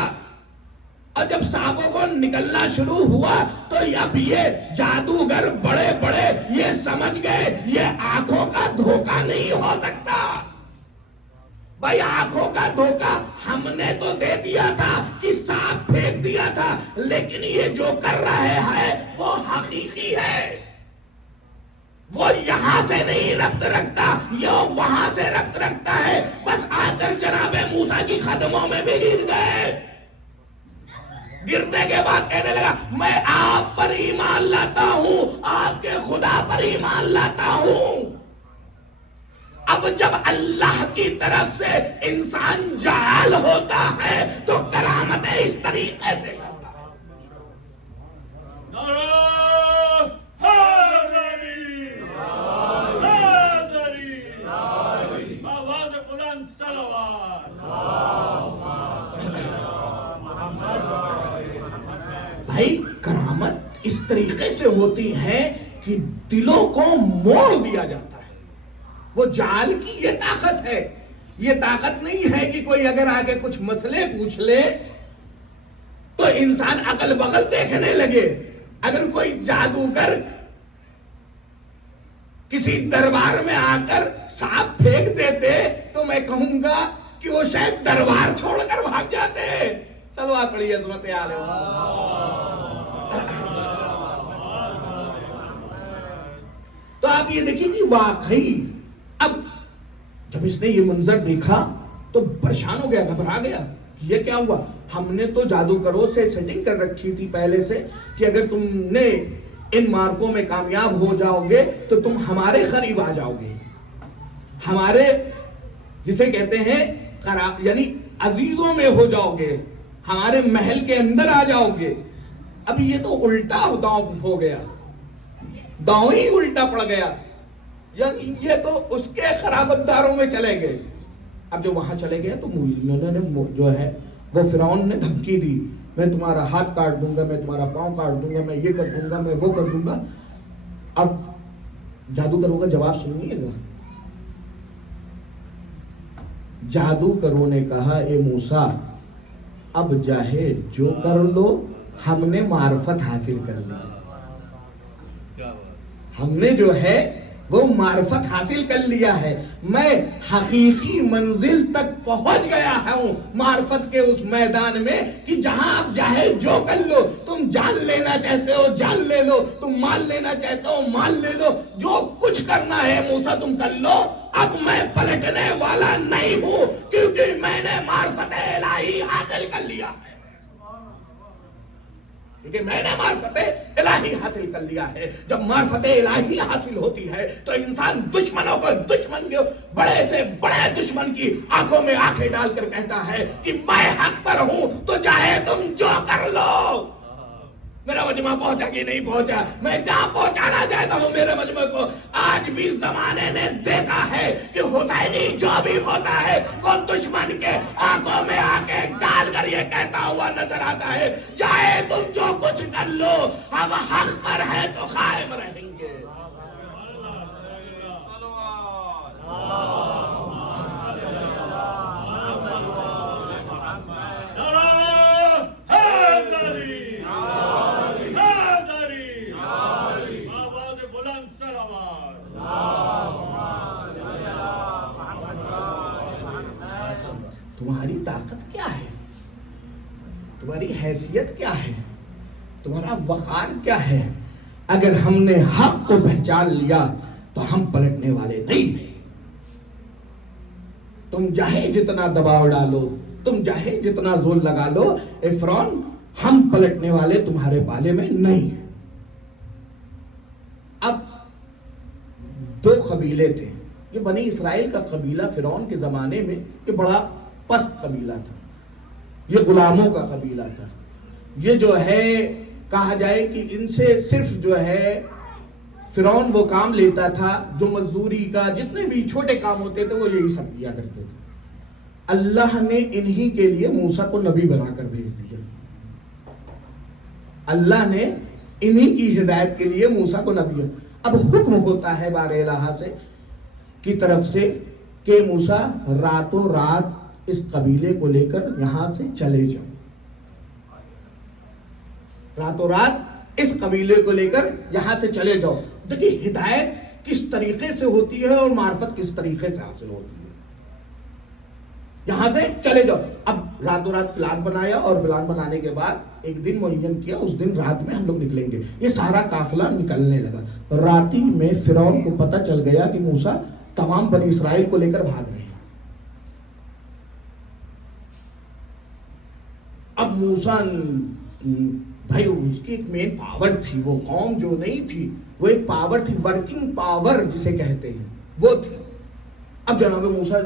اور جب سانپوں کو نکلنا شروع ہوا تو اب یہ جادوگر بڑے بڑے یہ سمجھ گئے یہ آنکھوں کا دھوکہ نہیں ہو سکتا۔ بھائی آنکھوں کا دھوکہ ہم نے تو دے دیا تھا کہ سانپ پھینک دیا تھا، لیکن یہ جو کر رہے ہیں وہ حقیقی ہے، وہ یہاں سے نہیں ربط رکھتا، یہ وہاں سے ربط رکھتا ہے۔ بس آ کر جناب موسیٰ کی قدموں میں بھی گر گئے۔ گرنے کے بعد کہنے لگا میں آپ پر ایمان لاتا ہوں، آپ کے خدا پر ایمان لاتا ہوں۔ اب جب اللہ کی طرف سے انسان جاہل ہوتا ہے تو کرامتیں اس طریقے سے کرتا ہے۔ بھائی کرامت اس طریقے سے ہوتی ہے کہ دلوں کو موڑ دیا جاتا ہے۔ وہ جال کی یہ طاقت ہے، یہ طاقت نہیں ہے کہ کوئی اگر آگے کچھ مسئلے پوچھ لے تو انسان اگل بغل دیکھنے لگے۔ اگر کوئی جادوگر کسی دربار میں آ کر سانپ پھینک دیتے تو میں کہوں گا کہ وہ شاید دربار چھوڑ کر بھاگ جاتے۔ صلوات پڑھیے عظمت عالم۔ تو آپ یہ دیکھیں کہ واقعی اب جب اس نے یہ منظر دیکھا تو پریشان ہو گیا، گھبرا گیا، یہ کیا ہوا؟ ہم نے تو جادوگروں سے سیٹنگ کر رکھی تھی پہلے سے کہ اگر تم نے ان مارکوں میں کامیاب ہو جاؤ گے تو تم ہمارے قریب آ جاؤ گے، ہمارے جسے کہتے ہیں یعنی عزیزوں میں ہو جاؤ گے، ہمارے محل کے اندر آ جاؤ گے۔ اب یہ تو الٹا داؤں ہو گیا، داؤں ہی الٹا پڑ گیا، یعنی یہ تو اس کے خرابت داروں میں چلے گئے۔ اب جو وہاں چلے گئے تو انہوں نے جو ہے وہ فرعون نے دھمکی دی میں تمہارا ہاتھ کاٹ دوں گا، میں تمہارا پاؤں کاٹ دوں گا، میں یہ کر دوں گا، میں وہ کر دوں گا. اب جادوگروں کا جواب سنیے گا. جادوگروں نے کہا اے موسیٰ اب چاہے جو کر لو، ہم نے معرفت حاصل کر لی. ہم نے جو ہے وہ معرفت حاصل کر لیا ہے. میں حقیقی منزل تک پہنچ گیا ہوں معرفت کے اس میدان میں کہ جہاں آپ چاہے جو کر لو. تم جان لینا چاہتے ہو جان لے لو، تم مال لینا چاہتے ہو مال لے لو، جو کچھ کرنا ہے موسیٰ تم کر لو. اب میں پلٹنے والا نہیں ہوں کیونکہ میں نے معرفت الہی حاصل کر لیا ہے. کیونکہ میں نے معرفت الہی حاصل کر لیا ہے. جب معرفت الہی حاصل ہوتی ہے تو انسان دشمنوں کو، دشمن کے بڑے سے بڑے دشمن کی آنکھوں میں آنکھیں ڈال کر کہتا ہے کہ میں حق پر ہوں تو چاہے تم جو کر لو. میرا مجمع پہنچا کہ نہیں پہنچا؟ میں جہاں پہنچانا چاہتا ہوں میرے مجمع کو. آج بھی زمانے نے دیکھا ہے کہ حسینی جو بھی ہوتا ہے وہ دشمن کے آنکھوں میں آنکھیں ڈال کر یہ کہتا ہوا نظر آتا ہے چاہے تم جو کچھ کر لو ہم حق پر ہیں تو قائم رہیں گے. تمہاری طاقت کیا ہے؟ تمہاری حیثیت کیا ہے؟ تمہارا وقار کیا ہے؟ اگر ہم نے حق کو پہچان لیا تو ہم پلٹنے والے نہیں ہیں. تم چاہے جتنا دباؤ ڈالو، تم چاہے جتنا زور لگا لو، اے فرعون ہم پلٹنے والے تمہارے پالے میں نہیں ہیں. اب دو قبیلے تھے. یہ بنی اسرائیل کا قبیلہ فرعون کے زمانے میں یہ بڑا پست قبیلہ تھا. یہ غلاموں کا قبیلہ تھا. یہ جو ہے کہا جائے کہ ان سے صرف جو ہے فرعون وہ کام لیتا تھا جو مزدوری کا جتنے بھی چھوٹے کام ہوتے تھے وہ یہی سب کیا کرتے تھے. اللہ نے انہی کے لیے موسیٰ کو نبی بنا کر بھیج دیا. اللہ نے انہی کی ہدایت کے لیے موسیٰ کو نبی. اب حکم ہوتا ہے بار الہ سے کی طرف سے کہ موسیٰ راتوں رات اس قبیلے کو لے کر یہاں سے چلے جاؤ. راتوں رات اس قبیلے کو لے کر یہاں سے چلے جاؤ. دیکھیے ہدایت کس طریقے سے ہوتی ہے اور معرفت کس طریقے سے حاصل ہوتی ہے. یہاں سے چلے جاؤ. اب راتوں رات پلان بنایا اور پلان بنانے کے بعد ایک دن معین کیا، اس دن رات میں ہم لوگ نکلیں گے. یہ سارا قافلہ نکلنے لگا. راتی میں فرعون کو پتہ چل گیا کہ موسیٰ تمام بنی اسرائیل کو لے کر بھاگ رہے ہیں. اب موسیٰ بھائی اس کی ایک مین پاور تھی، وہ قوم جو نہیں تھی وہ ایک پاور تھی، ورکنگ پاور جسے کہتے ہیں وہ تھی. اب جناب موسیٰ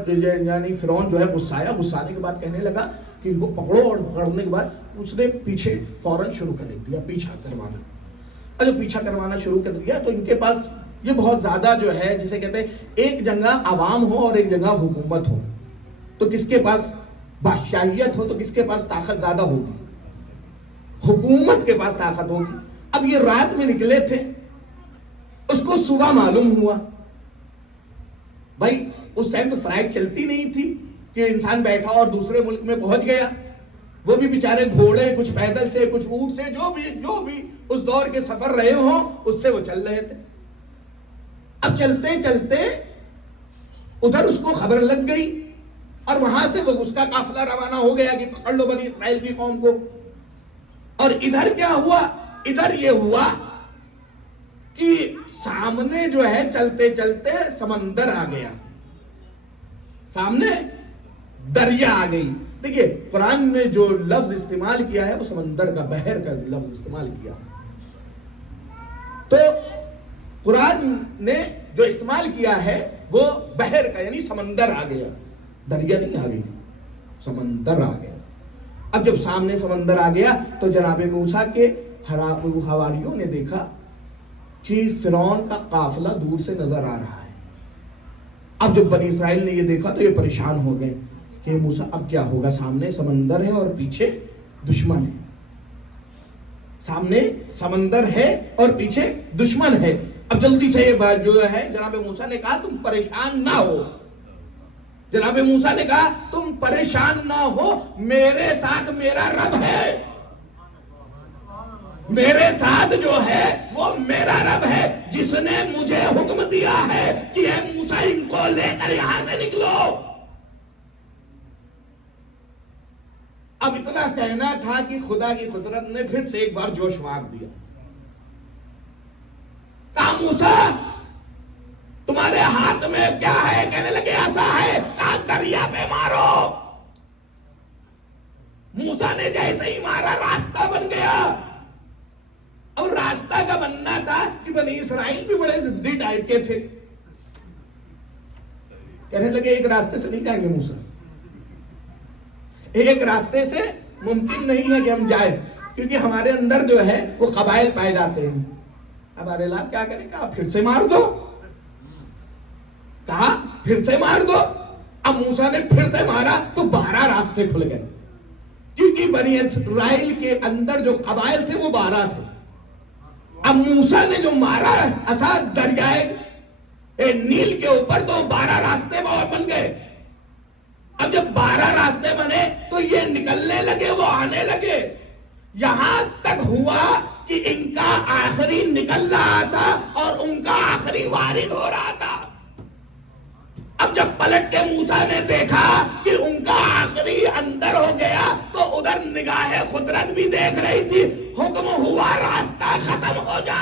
یعنی فرعون جو ہے غصایا، غصانے کے بعد کہنے لگا کہ ان کو پکڑو، اور پکڑنے کے بعد اس نے پیچھے فوراً شروع کر دیا پیچھا کروانا. اور جب پیچھا کروانا شروع کر دیا تو ان کے پاس یہ بہت زیادہ جو ہے جسے کہتے ہیں ایک جگہ عوام ہو اور ایک جگہ حکومت ہو تو کس کے پاس بادشاہیت ہو تو کس کے پاس طاقت زیادہ ہوگی؟ حکومت کے پاس طاقت ہوگی. اب یہ رات میں نکلے تھے، اس کو صبح معلوم ہوا. بھائی اس ٹائم تو فلائٹ چلتی نہیں تھی کہ انسان بیٹھا اور دوسرے ملک میں پہنچ گیا. وہ بھی بیچارے گھوڑے، کچھ پیدل سے، کچھ اونٹ سے، جو بھی اس دور کے سفر رہے ہوں اس سے وہ چل رہے تھے. اب چلتے چلتے ادھر اس کو خبر لگ گئی اور وہاں سے وہ اس کا قافلہ روانہ ہو گیا کہ پکڑ لو بنی اسرائیل کی قوم کو. اور ادھر کیا ہوا؟ ادھر یہ ہوا کہ سامنے جو ہے چلتے چلتے سمندر آ گیا، سامنے دریا آ گئی. دیکھیے قرآن نے جو لفظ استعمال کیا ہے وہ سمندر کا، بحر کا لفظ استعمال کیا. تو قرآن نے جو استعمال کیا ہے وہ بحر کا یعنی سمندر آ گیا، دریا نہیں آ گئی، سمندر آ گیا. اب جب سامنے سمندر آ گیا تو جناب موسیٰ کے حواریوں نے دیکھا کہ فرعون کا قافلہ دور سے نظر آ رہا ہے. اب جب بنی اسرائیل نے یہ دیکھا تو یہ پریشان ہو گئے کہ موسیٰ اب کیا ہوگا، سامنے سمندر ہے اور پیچھے دشمن ہے. سامنے سمندر ہے اور پیچھے دشمن ہے. اب جلدی سے یہ بات جو ہے جناب موسیٰ نے کہا تم پریشان نہ ہو. جناب موسیٰ نے کہا تم پریشان نہ ہو، میرے ساتھ میرا رب ہے. میرے ساتھ جو ہے وہ میرا رب ہے جس نے مجھے حکم دیا ہے کہ اے موسیٰ ان کو لے کر یہاں سے نکلو. اب اتنا کہنا تھا کہ خدا کی قدرت نے پھر سے ایک بار جوش مار دیا. کہا موسیٰ تمہارے ہاتھ میں کیا ہے؟ کہنے لگے عصا ہے. کہا دریا پہ مارو. موسیٰ نے جیسے ہی مارا راستہ بن گیا. اور راستہ کا بننا تھا کہ بنی اسرائیل بھی بڑے ضدی ٹائپ کے تھے. کہنے لگے ایک راستے سے نہیں جائیں گے موسیٰ، ایک راستے سے ممکن نہیں ہے کہ ہم جائیں، کیونکہ ہمارے اندر جو ہے وہ قبائل پائے جاتے ہیں. اب اللہ کیا کرے؟ کہا پھر سے مار دو. کہا پھر سے مار دو. اب موسیٰ نے پھر سے مارا تو 12 راستے کھل گئے، کیونکہ بنی اسرائیل کے اندر جو قبائل تھے وہ 12 تھے. اب موسیٰ نے جو مارا عصا دریائے نیل کے اوپر تو 12 راستے بن گئے. اب جب 12 راستے بنے تو یہ نکلنے لگے، وہ آنے لگے. یہاں تک ہوا کہ ان کا آخری نکل رہا تھا اور ان کا آخری وارد ہو رہا تھا. اب جب پلٹ کے موسیٰ نے دیکھا کہ ان کا آخری اندر ہو گیا تو ادھر نگاہ قدرت بھی دیکھ رہی تھی. حکم ہوا راستہ ختم ہو جا.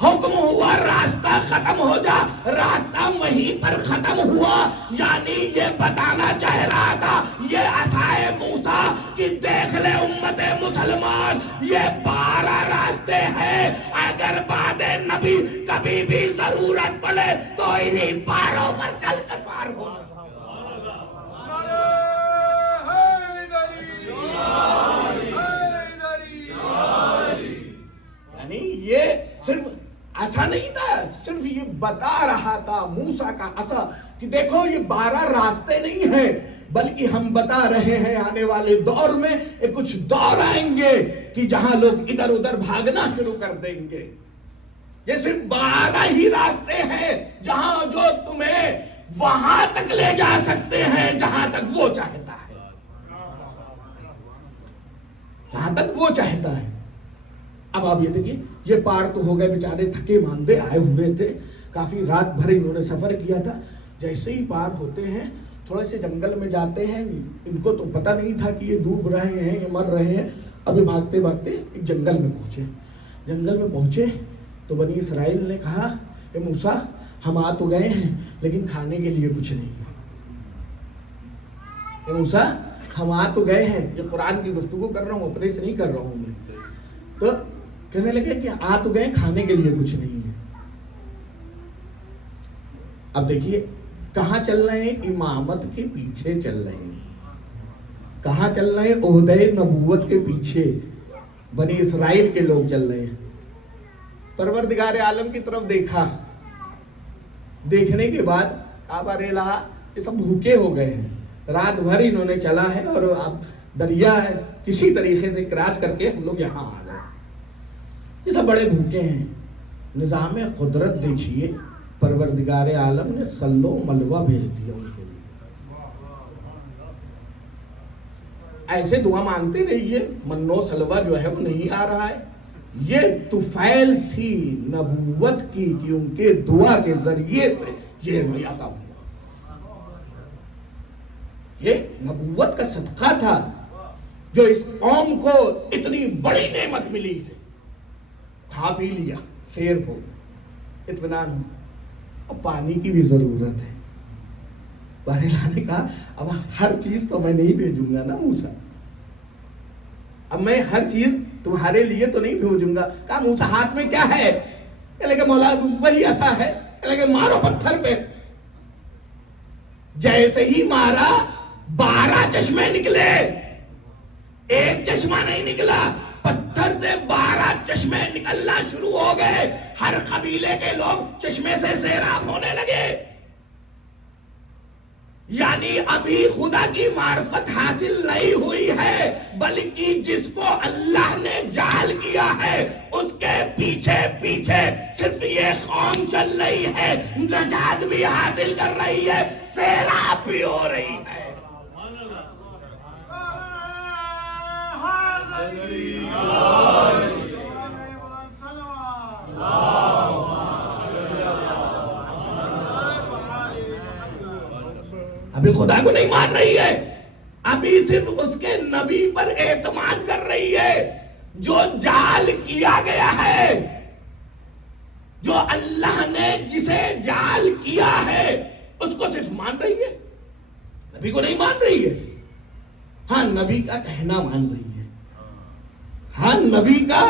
حکم ہوا راستہ ختم ہو جا. راستہ وہیں پر ختم ہوا. یعنی یہ بتانا چاہ رہا تھا یہ عصائے موسیٰ کہ دیکھ لے امت مسلمان، یہ 12 راستے ہیں. اگر بعد نبی کبھی بھی ضرورت پڑے تو انہیں پاروں پر چل کر پار ہو. یعنی یہ صرف عصا نہیں تھا، صرف یہ بتا رہا تھا موسیٰ کا عصا کہ دیکھو یہ 12 راستے نہیں ہیں، بلکہ ہم بتا رہے ہیں آنے والے دور میں کچھ دور آئیں گے کہ جہاں لوگ ادھر ادھر بھاگنا شروع کر دیں گے. یہ صرف 12 ہی راستے ہیں جہاں جو تمہیں وہاں تک لے جا سکتے ہیں جہاں تک وہ چاہتا ہے. جہاں تک وہ چاہتا ہے. اب آپ یہ دیکھیے یہ پار تو ہو گئے، بیچارے تھکے ماندے آئے ہوئے تھے، کافی رات بھر انہوں نے سفر کیا تھا. جیسے ہی پار ہوتے ہیں تھوڑے سے جنگل میں جاتے ہیں. ان کو تو پتہ نہیں تھا کہ یہ ڈوب رہے ہیں، یہ مر رہے ہیں. ابھی بھاگتے بھاگتے ایک جنگل میں پہنچے. جنگل میں پہنچے تو بنی اسرائیل نے کہا اے موسیٰ ہم آ تو گئے ہیں لیکن کھانے کے لیے کچھ نہیں ہے. اے موسیٰ ہم آ تو گئے ہیں، یہ قرآن کی گفتگو کر رہا ہوں، اپنے سے نہیں کر رہا ہوں میں. تو کہنے لگے کہ آ تو گئے کھانے کے لیے کچھ نہیں ہے. اب دیکھیے کہاں چل رہے ہیں؟ امامت کے پیچھے چل رہے ہیں. کہاں چل رہے ہیں؟ عہدۂ نبوت کے پیچھے بنی اسرائیل کے لوگ چل رہے ہیں. پروردگار عالم کی طرف دیکھا، دیکھنے کے بعد اب ارلا یہ سب بھوکے ہو گئے ہیں. رات بھر انہوں نے چلا ہے اور اب دریا کسی طریقے سے کراس کر کے ہم لوگ یہاں آ گئے. یہ سب بڑے بھوکے ہیں. نظام قدرت دیکھیے، پروردگار عالم نے سلو ملوا بھیج دیا ان کے لیے. ایسے دعا مانگتے رہیے، منو سلوا جو ہے وہ نہیں آ رہا ہے. یہ طفیل تھی نبوت کی کہ ان کے دعا کے ذریعے سے یہ عطا ہوا. یہ نبوت کا صدقہ تھا جو اس قوم کو اتنی بڑی نعمت ملی ہے. کھا پی لیا، سیر ہو، اطمینان ہو. اب پانی کی بھی ضرورت ہے. بہرحال نے کہا اب ہر چیز تو میں نہیں بھیجوں گا نا موسیٰ، اب میں ہر چیز تمہارے لیے تو نہیں بھیجوں گا. کہا موسیٰ ہاتھ میں کیا ہے؟ کہ لگے مولا وہی عصا ہے. کہ لگے مارو پتھر پہ. جیسے ہی مارا 12 چشمے نکلے. ایک چشمہ نہیں نکلا، پتھر سے 12 چشمے نکلنا شروع ہو گئے. ہر قبیلے کے لوگ چشمے سے سیراب ہونے لگے. یعنی ابھی خدا کی معرفت حاصل نہیں ہوئی ہے، بلکہ جس کو اللہ نے جعل کیا ہے اس کے پیچھے پیچھے صرف یہ قوم چل رہی ہے، نجات بھی حاصل کر رہی ہے، سیراب بھی ہو رہی ہے۔ ابھی خدا کو نہیں مان رہی ہے، ابھی صرف اس کے نبی پر اعتماد کر رہی ہے، جو جعل کیا گیا ہے، جو اللہ نے جسے جعل کیا ہے اس کو صرف مان رہی ہے، نبی کو نہیں مان رہی ہے۔ ہاں نبی کا کہنا مان رہی ہے، ہاں نبی کا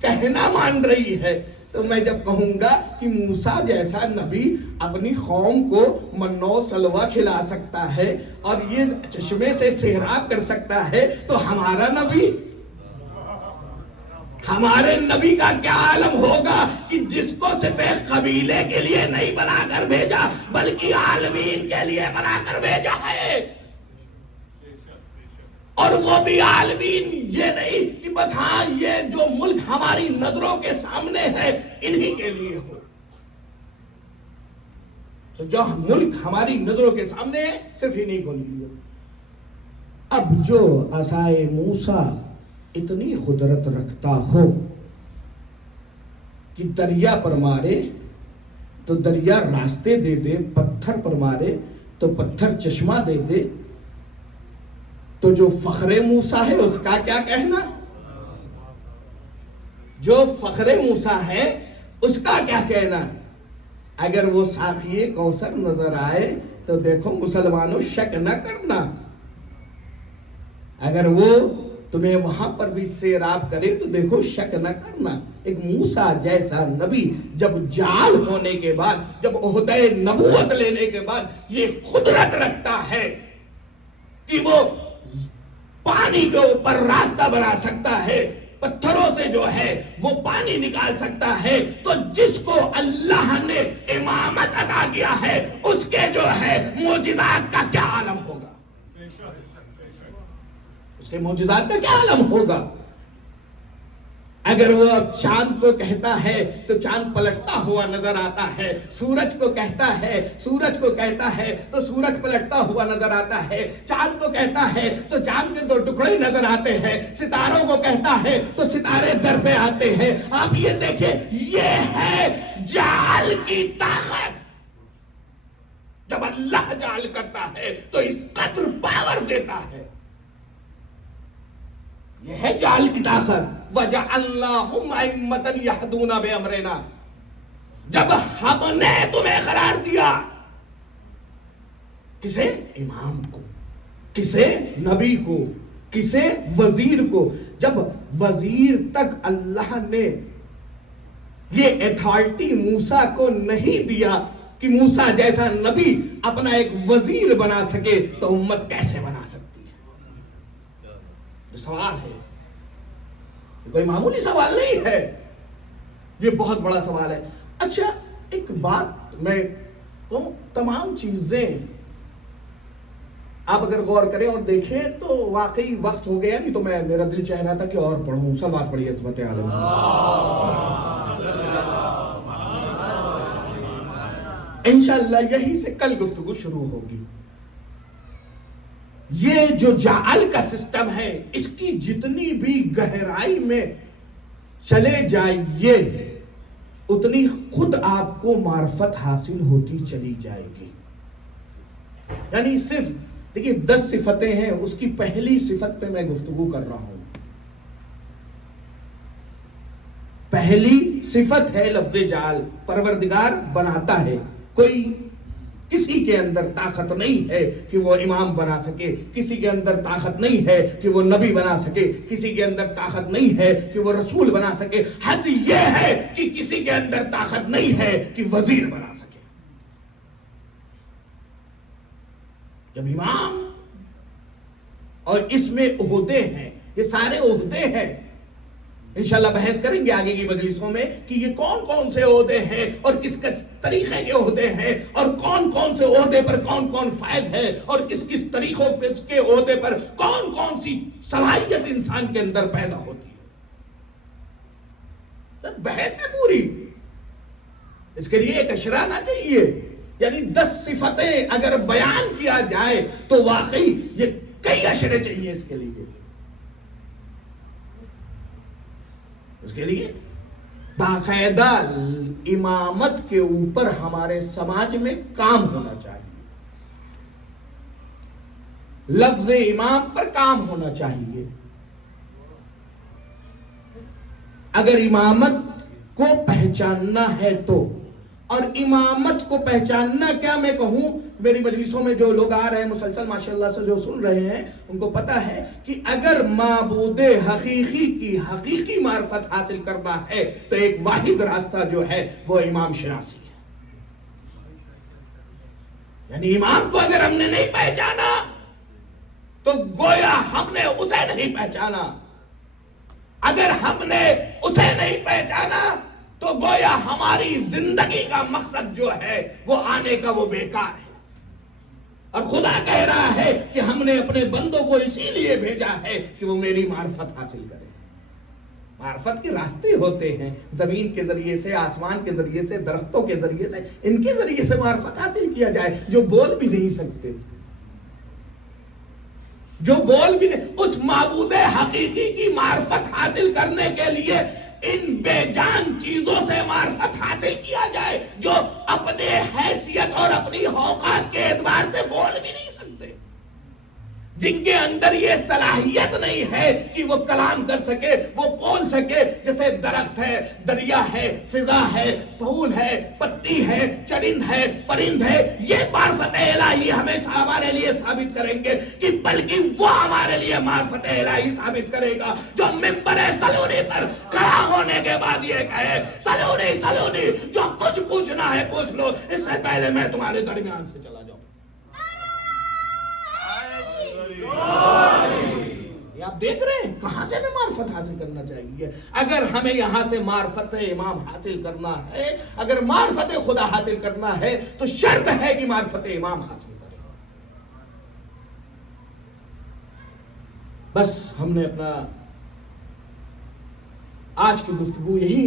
کہنا مان رہی ہے۔ تو میں جب کہوں گا کہ موسیٰ جیسا نبی اپنی قوم کو منو سلوہ کھلا سکتا ہے اور یہ چشمے سے سیراب کر سکتا ہے، تو ہمارا نبی، ہمارے نبی کا کیا عالم ہوگا کہ جس کو صرف ایک قبیلے کے لیے نہیں بنا کر بھیجا بلکہ عالمین کے لیے بنا کر بھیجا ہے، اور وہ بھی عالمین یہ نہیں کہ بس ہاں یہ جو ملک ہماری نظروں کے سامنے ہے انہی کے لیے ہو، تو جو ملک ہماری نظروں کے سامنے ہے صرف انہی کو لیے۔ اب جو عصائے موسیٰ اتنی قدرت رکھتا ہو کہ دریا پر مارے تو دریا راستے دے دے، پتھر پر مارے تو پتھر چشمہ دے دے، تو جو فخر موسیٰ ہے اس کا کیا کہنا؟ جو فخر موسیٰ ہے اس کا کیا کہنا؟ اگر وہ ساقی کوثر نظر آئے تو دیکھو مسلمانوں شک نہ کرنا، اگر وہ تمہیں وہاں پر بھی سیراب کرے تو دیکھو شک نہ کرنا۔ ایک موسیٰ جیسا نبی جب جعل ہونے کے بعد، جب عہدہ نبوت لینے کے بعد یہ قدرت رکھتا ہے کہ وہ پانی کے اوپر راستہ بنا سکتا ہے، پتھروں سے جو ہے وہ پانی نکال سکتا ہے، تو جس کو اللہ نے امامت عطا کیا ہے اس کے جو ہے معجزات کا کیا عالم ہوگا، اس کے معجزات کا کیا عالم ہوگا۔ اگر وہ چاند کو کہتا ہے تو چاند پلٹتا ہوا نظر آتا ہے، سورج کو کہتا ہے، سورج کو کہتا ہے تو سورج پلٹتا ہوا نظر آتا ہے، چاند کو کہتا ہے تو چاند کے دو ٹکڑے نظر آتے ہیں، ستاروں کو کہتا ہے تو ستارے در پہ آتے ہیں۔ آپ یہ دیکھیں، یہ ہے جعل کی طاقت۔ جب اللہ جعل کرتا ہے تو اس قدر پاور دیتا ہے، یہ ہے جعل کی طاقت۔ وَجَعَلْنَاهُمْ أَئِمَّةً يَهْدُونَ بِأَمْرِنَا، جب ہم نے تمہیں قرار دیا، کسے؟ امام کو، کسے؟ نبی کو، کسے؟ وزیر کو۔ جب وزیر تک اللہ نے یہ اتھارٹی موسیٰ کو نہیں دیا کہ موسیٰ جیسا نبی اپنا ایک وزیر بنا سکے، تو امت کیسے بنا سکتی ہے؟ یہ سوال ہے، کوئی معمولی سوال نہیں ہے، یہ بہت بڑا سوال ہے۔ اچھا ایک بات میں کہوں، تمام چیزیں آپ اگر غور کریں اور دیکھیں تو واقعی وقت ہو گیا، نہیں تو میرا دل چاہ رہا تھا کہ اور پڑھوں۔ صلوات پڑھیے عظمت عالم۔ انشاءاللہ یہی سے کل گفتگو شروع ہوگی۔ یہ جو جعل کا سسٹم ہے، اس کی جتنی بھی گہرائی میں چلے جائیے اتنی خود آپ کو معرفت حاصل ہوتی چلی جائے گی۔ یعنی صرف دیکھیے 10 صفتیں ہیں، اس کی پہلی صفت پہ میں گفتگو کر رہا ہوں۔ پہلی صفت ہے لفظ جعل، پروردگار بناتا ہے۔ کوئی کسی کے اندر طاقت نہیں ہے کہ وہ امام بنا سکے، کسی کے اندر طاقت نہیں ہے کہ وہ نبی بنا سکے، کسی کے اندر طاقت نہیں ہے کہ وہ رسول بنا سکے۔ حد یہ ہے کہ کسی کے اندر طاقت نہیں ہے کہ وزیر بنا سکے۔ جب امام اور اس میں عہدے ہیں، یہ سارے عہدے ہیں، انشاءاللہ بحث کریں گے آگے کی مجلسوں میں کہ یہ کون کون سے عہدے ہیں اور کس کس طریقے کے عہدے ہیں اور کون کون سے عہدے پر کون کون فائز ہے اور کس کس طریقوں کے عہدے پر کون کون سی صلاحیت انسان کے اندر پیدا ہوتی ہے. بحث ہے پوری. اس کے لیے ایک اشرا نہ چاہیے، یعنی 10 صفتیں اگر بیان کیا جائے تو واقعی یہ کئی اشرے چاہیے اس کے لیے. اس کے لیے باقاعدہ امامت کے اوپر ہمارے سماج میں کام ہونا چاہیے، لفظ امام پر کام ہونا چاہیے. اگر امامت کو پہچاننا ہے تو، اور امامت کو پہچاننا کیا میں کہوں، میری مجلسوں میں جو لوگ آ رہے ہیں مسلسل ماشاءاللہ سے جو سن رہے ہیں ان کو پتا ہے کہ اگر معبود حقیقی کی حقیقی معرفت حاصل کرنا ہے تو ایک واحد راستہ جو ہے وہ امام شناسی ہے. یعنی امام کو اگر ہم نے نہیں پہچانا تو گویا ہم نے اسے نہیں پہچانا. اگر ہم نے اسے نہیں پہچانا تو گویا ہماری زندگی کا مقصد جو ہے وہ آنے کا وہ بیکار ہے. اور خدا کہہ رہا ہے کہ ہم نے اپنے بندوں کو اسی لیے بھیجا ہے کہ وہ میری معرفت حاصل کریں. معرفت کے راستے ہوتے ہیں، زمین کے ذریعے سے، آسمان کے ذریعے سے، درختوں کے ذریعے سے، ان کے ذریعے سے معرفت حاصل کیا جائے. جو بول بھی نہیں سکتے، جو بول بھی نہیں، اس معبود حقیقی کی معرفت حاصل کرنے کے لیے ان بے جان چیزوں سے معرفت حاصل کیا جائے جو اپنے حیثیت اور اپنی اوقات کے اعتبار سے بول بھی نہیں سکتے، جن کے اندر یہ صلاحیت نہیں ہے کہ وہ کلام کر سکے، وہ بول سکے. جیسے درخت ہے، دریا ہے، فضا ہے، پھول ہے، پتی ہے، چرند ہے، پرند ہے. یہ معرفت الہی ہمیشہ ہمارے لیے ثابت کریں گے کہ بلکہ وہ ہمارے لیے معرفت الہی ثابت کرے گا جو ممبر سلونی پر کھڑا ہونے کے بعد یہ کہے سلونی سلونی جو کچھ پوچھنا ہے پوچھ لو، اس سے پہلے میں تمہارے درمیان سے چلا جاؤں. یہ آپ دیکھ رہے ہیں کہاں سے ہمیں معرفت حاصل کرنا چاہیے. اگر ہمیں یہاں سے معرفت امام حاصل کرنا ہے، اگر معرفت خدا حاصل کرنا ہے تو شرط ہے کہ معرفت امام حاصل کریں. بس ہم نے اپنا آج کی گفتگو یہی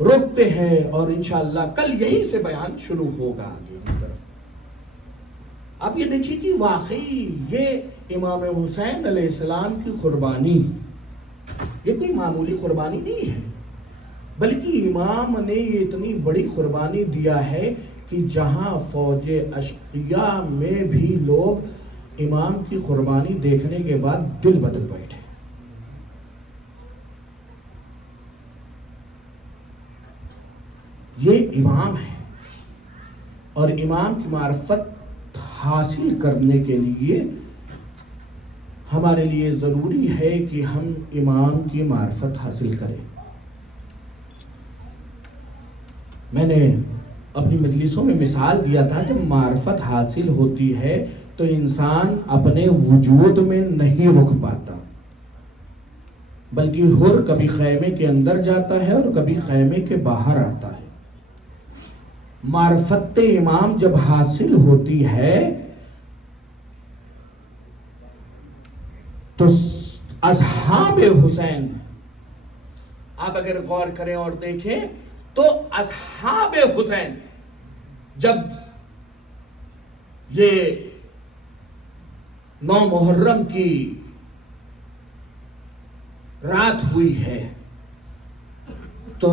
روکتے ہیں اور انشاءاللہ کل یہی سے بیان شروع ہوگا آگے کی طرف. اب یہ دیکھیے کہ واقعی یہ امام حسین علیہ السلام کی قربانی یہ کوئی معمولی قربانی نہیں ہے، بلکہ امام نے یہ اتنی بڑی قربانی دیا ہے کہ جہاں فوج اشقیاء میں بھی لوگ امام کی قربانی دیکھنے کے بعد دل بدل بیٹھے. یہ امام ہے اور امام کی معرفت حاصل کرنے کے لیے ہمارے لیے ضروری ہے کہ ہم امام کی معرفت حاصل کریں. میں نے اپنی مجلسوں میں مثال دیا تھا، جب معرفت حاصل ہوتی ہے تو انسان اپنے وجود میں نہیں رک پاتا، بلکہ ہر کبھی خیمے کے اندر جاتا ہے اور کبھی خیمے کے باہر آتا ہے. معرفت امام جب حاصل ہوتی ہے تو اصحاب حسین، آپ اگر غور کریں اور دیکھیں تو اصحاب حسین جب یہ 9 محرم کی رات ہوئی ہے تو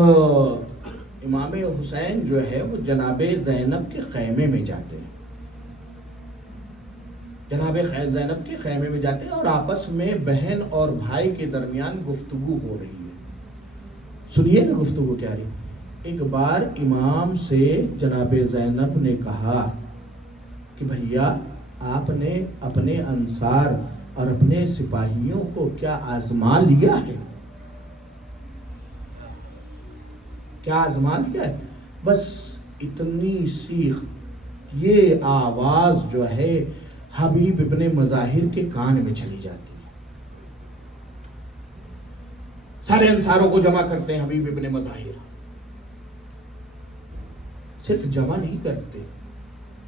امام حسین جو ہے وہ جناب زینب کے خیمے میں جاتے ہیں، جناب زینب کے خیمے میں جاتے ہیں اور آپس میں بہن اور بھائی کے درمیان گفتگو ہو رہی ہے. سنیے گا گفتگو کیا رہی. ایک بار امام سے جناب زینب نے کہا کہ بھیا آپ نے اپنے انصار اور اپنے سپاہیوں کو کیا آزما لیا ہے؟ کیا آزما لیا ہے؟ بس اتنی سی یہ آواز جو ہے حبیب ابن مظاہر کے کان میں چلی جاتی ہے. سارے انصاروں کو جمع کرتے ہیں حبیب ابن مظاہر. صرف جمع نہیں کرتے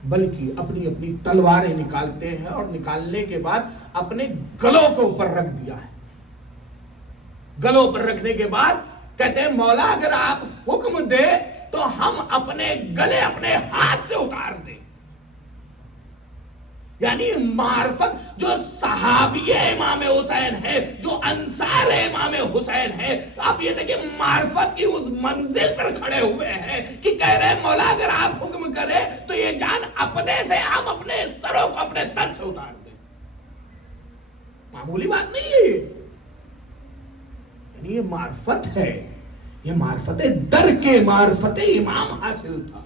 بلکہ اپنی اپنی تلواریں نکالتے ہیں اور نکالنے کے بعد اپنے گلوں کے اوپر رکھ دیا ہے. گلوں پر رکھنے کے بعد کہتے ہیں مولا اگر آپ حکم دے تو ہم اپنے گلے اپنے ہاتھ سے اتار دیں. یعنی معرفت جو صحابی امام حسین ہے، جو انصار امام حسین ہے، آپ یہ دیکھیں معرفت کی اس منزل پر کھڑے ہوئے ہیں کہ کہہ رہے ہیں مولا اگر آپ حکم کریں تو یہ جان اپنے سے ہم اپنے سروں کو اپنے تن سے اتار دیں. معمولی بات نہیں ہے. یعنی یہ معرفت ہے، یہ معرفت در کے معرفت امام حاصل تھا.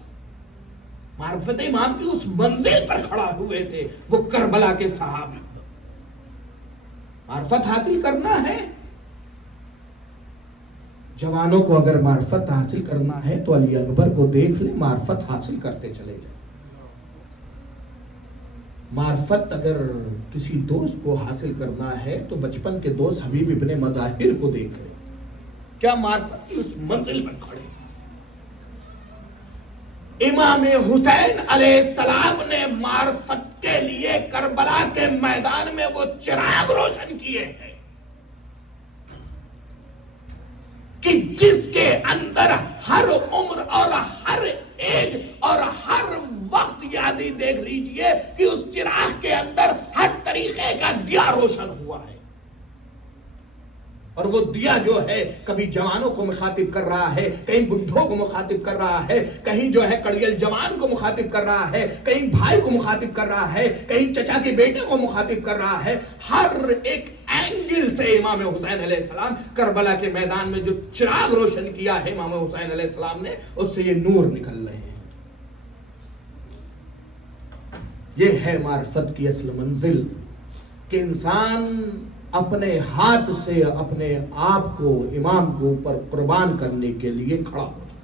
معرفت امام کی اس منزل پر کھڑا ہوئے تھے وہ کربلا کے صحابی. معرفت حاصل کرنا ہے جوانوں کو، اگر معرفت حاصل کرنا ہے تو علی اکبر کو دیکھ لیں، معرفت حاصل کرتے چلے جائیں. معرفت اگر کسی دوست کو حاصل کرنا ہے تو بچپن کے دوست حبیب ابن مظاہر کو دیکھ لیں، کیا معرفت کی اس منزل پر کھڑے. امام حسین علیہ السلام نے معرفت کے لیے کربلا کے میدان میں وہ چراغ روشن کیے ہیں کہ جس کے اندر ہر عمر اور ہر ایج اور ہر وقت یادی دیکھ لیجئے کہ اس چراغ کے اندر ہر طریقے کا دیا روشن ہوا ہے. اور وہ دیا جو ہے کبھی جوانوں کو مخاطب کر رہا ہے، کہیں بڈھوں کو مخاطب کر رہا ہے، کہیں جو ہے کڑیل جوان کو مخاطب کر رہا ہے، کہیں بھائی کو مخاطب کر رہا ہے، کہیں چچا کے بیٹے کو مخاطب کر رہا ہے. ہر ایک اینگل سے امام حسین علیہ السلام کربلا کے میدان میں جو چراغ روشن کیا ہے امام حسین علیہ السلام نے، اس سے یہ نور نکل رہے ہیں. یہ ہے معرفت کی اصل منزل کہ انسان اپنے ہاتھ سے اپنے آپ کو امام کے اوپر قربان کرنے کے لیے کھڑا ہو جائے.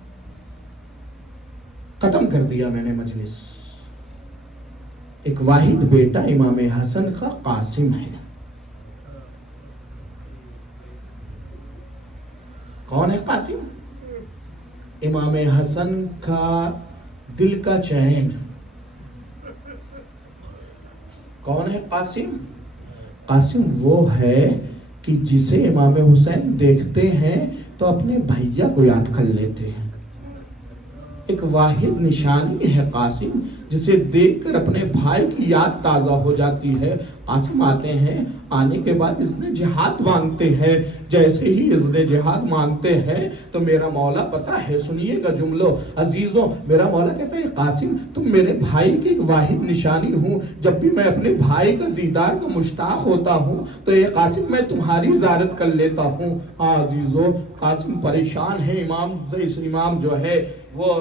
ختم کر دیا میں نے مجلس. ایک واحد بیٹا امام حسن کا قاسم ہے. کون ہے قاسم؟ امام حسن کا دل کا چین. کون ہے قاسم؟ قاسم وہ ہے کہ جسے امام حسین دیکھتے ہیں تو اپنے بھیا کو یاد کر لیتے ہیں. ایک واحد نشانی ہے قاسم، جسے دیکھ کر اپنے بھائی کی یاد تازہ ہو جاتی ہے. قاسم آتے ہیں، آنے کے بعد اذن جہاد مانگتے ہیں. جیسے ہی اذن جہاد مانگتے ہیں تو میرا مولا، پتہ ہے سنیے گا جملوں عزیزوں، میرا مولا کہتا ہے قاسم تم میرے بھائی کی ایک واحد نشانی ہوں. جب بھی میں اپنے بھائی کا دیدار کا مشتاق ہوتا ہوں تو یہ قاسم میں تمہاری زیارت کر لیتا ہوں. ہاں عزیزوں، قاسم پریشان ہے. امام جو ہے وہ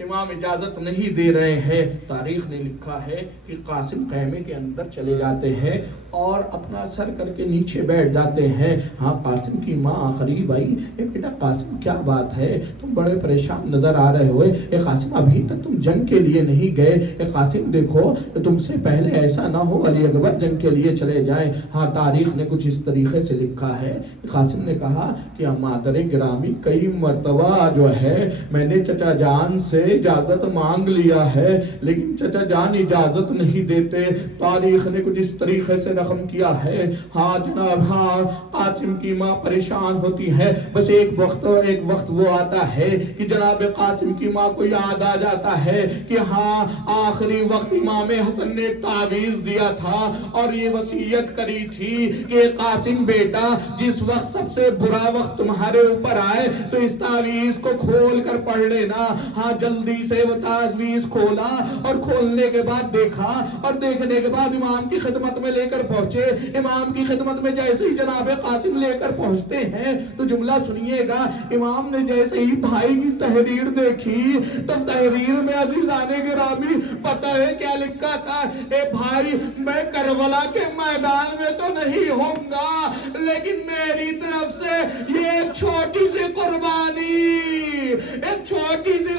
امام اجازت نہیں دے رہے ہیں. تاریخ نے لکھا ہے کہ قاسم خیمے کے اندر چلے جاتے ہیں اور اپنا سر کر کے نیچے بیٹھ جاتے ہیں. ہاں قاسم کی ماں قریب آئی، اے بیٹا قاسم کیا بات ہے، تم بڑے پریشان نظر آ رہے ہوئے. اے قاسم ابھی تک تم جنگ کے لیے نہیں گئے. اے قاسم دیکھو تم سے پہلے ایسا نہ ہو علی اکبر جنگ کے لیے چلے جائیں. ہاں تاریخ نے کچھ اس طریقے سے لکھا ہے. قاسم نے کہا کہ مادر گرامی کئی مرتبہ جو ہے میں نے چچا جان سے اجازت مانگ لیا ہے لیکن چچا جان اجازت نہیں دیتے. تاریخ نے کچھ اس طریقے سے رقم کیا ہے. ہاں جناب، ہاں قاسم کی ماں پریشان ہوتی ہے. بس ایک وقت وہ آتا ہے کہ جناب قاسم کی ماں کو یاد آ جاتا ہے کہ ہاں آخری وقت امام حسن نے تعویذ دیا تھا اور یہ وصیت کری تھی کہ قاسم بیٹا جس وقت سب سے برا وقت تمہارے اوپر آئے تو اس تعویذ کو کھول کر پڑھ لینا. ہاں جلدی سے وہ تعویذ کھولا اور کھولنے کے بعد دیکھا اور دیکھنے کے بعد امام کی خدمت میں لے کر پہنچے. امام کی خدمت میں جیسے ہی جناب قاسم لے کر پہنچتے ہیں تو جملہ سنیے گا، امام نے جیسے ہی بھائی کی تحریر دیکھی تو تحریر میں عزیزان گرامی پتہ ہے کیا لکھا تھا؟ اے بھائی میں کربلا کے میدان میں تو نہیں ہوں گا لیکن میری طرف سے یہ ایک چھوٹی سی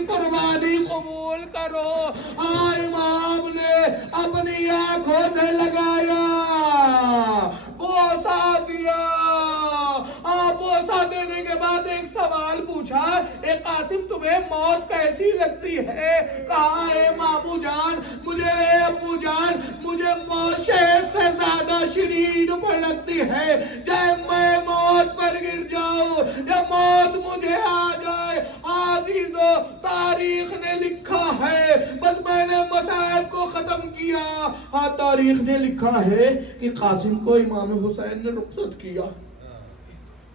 قربانی قبول کرو. ہاں امام نے اپنی آنکھوں سے لگایا، بوسہ دیا. بوسہ دینے پوچھا اے قاسم تمہیں موت کیسی لگتی ہے؟ کہا اے مامو جان مجھے، اے ابو جان مجھے موت شہد سے زیادہ شیرین پر لگتی ہے، چاہے میں موت پر گر جاؤں یا موت مجھے آ جائے۔ عزیزو تاریخ نے لکھا ہے، بس میں نے مصائب کو ختم کیا۔ ہاں تاریخ نے لکھا ہے کہ قاسم کو امام حسین نے رخصت کیا۔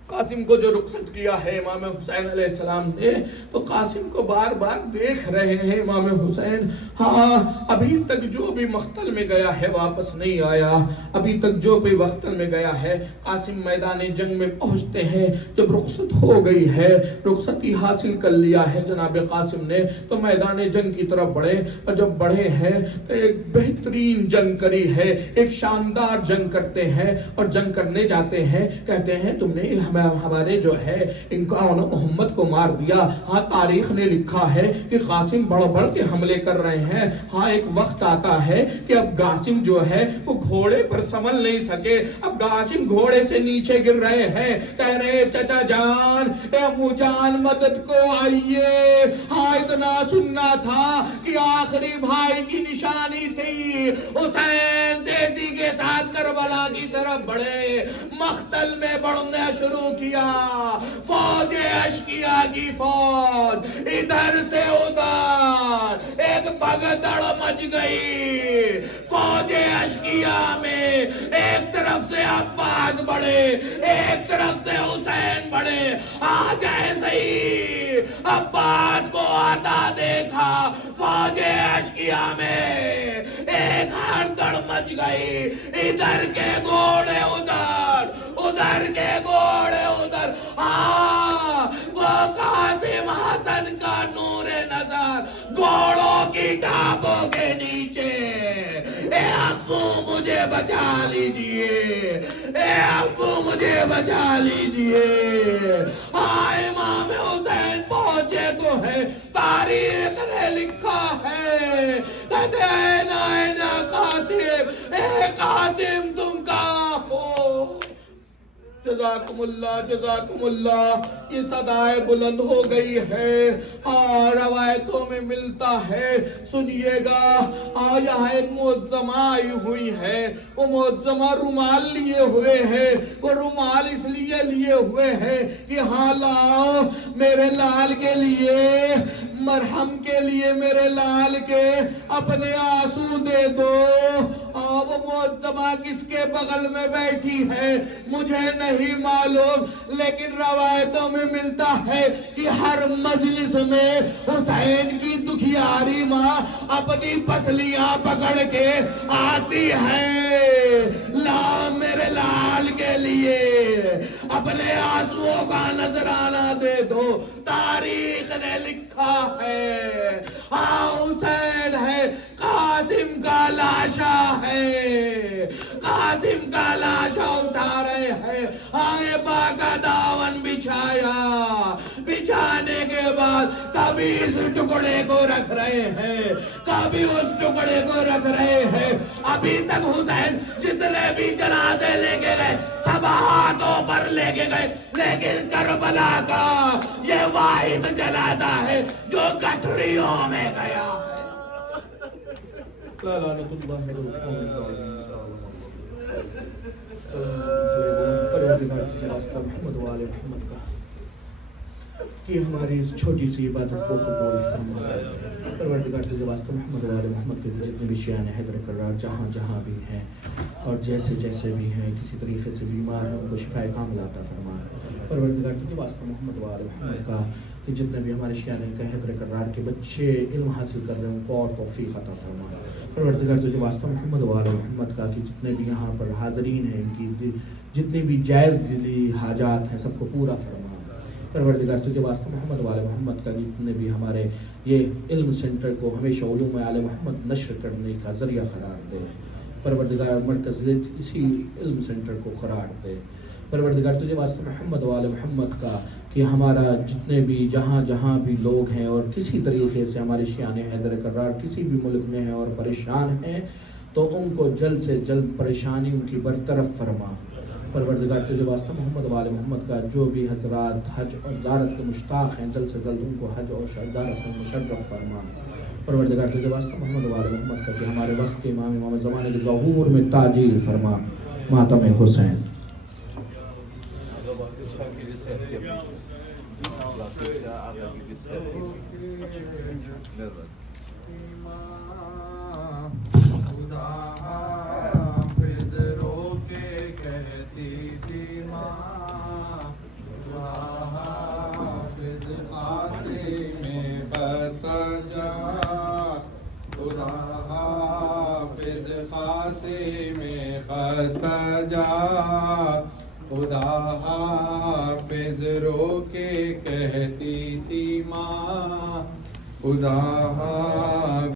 قاسم کو جو رخصت کیا ہے امام حسین علیہ السلام نے، تو قاسم کو بار بار دیکھ رہے ہیں امام حسین۔ ہاں ابھی تک جو بھی مقتل میں گیا ہے واپس نہیں آیا، ابھی تک جو بھی مقتل میں گیا ہے۔ قاسم میدان جنگ میں پہنچتے ہیں، جب رخصت ہو گئی ہے، رخصتی حاصل کر لیا ہے جناب قاسم نے، تو میدان جنگ کی طرف بڑھے، اور جب بڑھے ہیں تو ایک بہترین جنگ کری ہے، ایک شاندار جنگ کرتے ہیں، اور جنگ کرنے جاتے ہیں، کہتے ہیں تم نے ہمارے جو ہے ان کو محمد کو مار دیا۔ ہاں تاریخ نے لکھا ہے کہ قاسم بڑھ بڑھ کے حملے کر رہے ہیں۔ ہاں ایک وقت آتا ہے کہ اب قاسم جو ہے وہ گھوڑے پر سنبھل نہیں سکے، اب قاسم گھوڑے سے نیچے گر رہے ہیں، کہہ رہے چچا جان اے امو جان مدد کو آئیے۔ ہاں اتنا سننا تھا کہ آخری بھائی کی نشانی تھی، حسین تیزی کے ساتھ کربلا کی طرف بڑھے، مقتل میں بڑھنا شروع کیا۔ فوج اشکیا کی فوج ادھر سے ادھر ایک بھگدڑ مچ گئی۔ فوج اشکیا میں ایک طرف سے عباس بڑھے، ایک طرف سے حسین بڑھے۔ آج ایسے ہی عباس کو آتا دیکھا، فوج اشکیا میں ایک ہڑدڑ مچ گئی، ادھر کے گھوڑے ادھر، ادھر کے گھوڑے ادھر۔ ہاں وہ قاسم حسن کا نور نظر گھوڑوں کی ٹانگوں کے نیچے۔ اے ابو مجھے بچا لیجئے، اے ابو مجھے بچا لیجئے۔ ہاں امام حسین پہنچے تو ہے، تاریخ نے لکھا ہے، کہتے ہیں نا قاسم، اے قاسم تم کہاں ہو؟ جزاکم اللہ جزاکم اللہ، یہ صدائے بلند ہو گئی ہے۔ روایتوں میں ملتا ہے، سنیے گا، یہاں ایک معظمہ آئی ہوئی ہے، وہ معظمہ رومال لیے ہوئے ہے، وہ رومال اس لیے لیے ہوئے ہے کہ ہاں لاؤ میرے لال کے لیے، مرہم کے لیے میرے لال کے اپنے آنسو دے دو۔ وہ معظمہ کس کے بغل میں بیٹھی ہے مجھے نہیں معلوم، لیکن روایتوں میں ملتا ہے کہ ہر مجلس میں حسین کی دکھیاری ماں اپنی پسلیاں پکڑ کے آتی ہے، لا میرے لال کے لیے اپنے آنسوؤں کا نذرانہ دے دو۔ تاریخ نے لکھا ہے، ہاں حسین ہے، قاسم کا لاشا ہے، قاسم کا لاشا اٹھا رہے ہیں۔ آئے با کا داون بچھایا، بچھانے کے بعد کبھی اس ٹکڑے کو رکھ رہے ہیں، کبھی اس ٹکڑے کو رکھ رہے ہیں۔ ابھی تک حسین جتنے بھی جنازے لے کے گئے سب ہاتھوں پر لے کے گئے، لیکن کربلا کا یہ واحد جنازہ ہے جو گٹھریوں میں گیا ہے۔ لعنت اللہ محمد والے محمد کا کہ ہماری اس چھوٹی سی عبادت کو قبول فرما۔ پروردگار تجھے واسطہ محمد والے محمد کے جتنے بھی شیعان حیدر کرار جہاں جہاں بھی ہیں اور جیسے جیسے بھی ہیں کسی طریقے سے بیمار ہیں ان کو شفا کاملہ عطا فرما۔ پروردگار تجھے واسطہ محمد والے محمد کا کہ جتنے بھی ہمارے شیعان حیدر کرار کے بچے علم حاصل کر رہے ہیں ان کو اور توفیق عطا فرما۔ پروردگار تجھے واسطہ محمد والے محمد کا کہ جتنے بھی یہاں پر حاضرین ہیں ان کی جتنی بھی جائز دلی حاجات ہیں سب کو پورا فرما۔ پروردگار تجھے واسطہ محمد والے محمد کا جتنے بھی ہمارے یہ علم سینٹر کو ہمیشہ علوم آل محمد نشر کرنے کا ذریعہ قرار دے۔ پروردگار مرکز اسی علم سینٹر کو قرار دے۔ پروردگار تجھے واسطہ محمد والے محمد کا کہ ہمارا جتنے بھی جہاں جہاں بھی لوگ ہیں اور کسی طریقے سے ہمارے شیعان حیدر کرار کسی بھی ملک میں ہیں اور پریشان ہیں تو ان کو جلد سے جلد پریشانی ان کی برطرف فرما۔ پروردگار تجھے واسطہ محمد وال محمد کا جو بھی حضرات حج اور زیارت کے مشتاق ہیں جلد سے جلد ان کو حج اور زیارت سے مشرف فرما۔ پروردگار تجھے واسطہ محمد وال محمد کا جو ہمارے وقت کے امام زمانے کے ظہور میں تعجیل فرما۔ ماتم حسین۔ خدا حافظ رو کے کہتی تھی ماں، خدا حافظ خاصے میں بسا جا، خدا حافظ خاصے میں بسا جا، خدا حافظ رو کے کہتی تھی ماں، خدا حافظ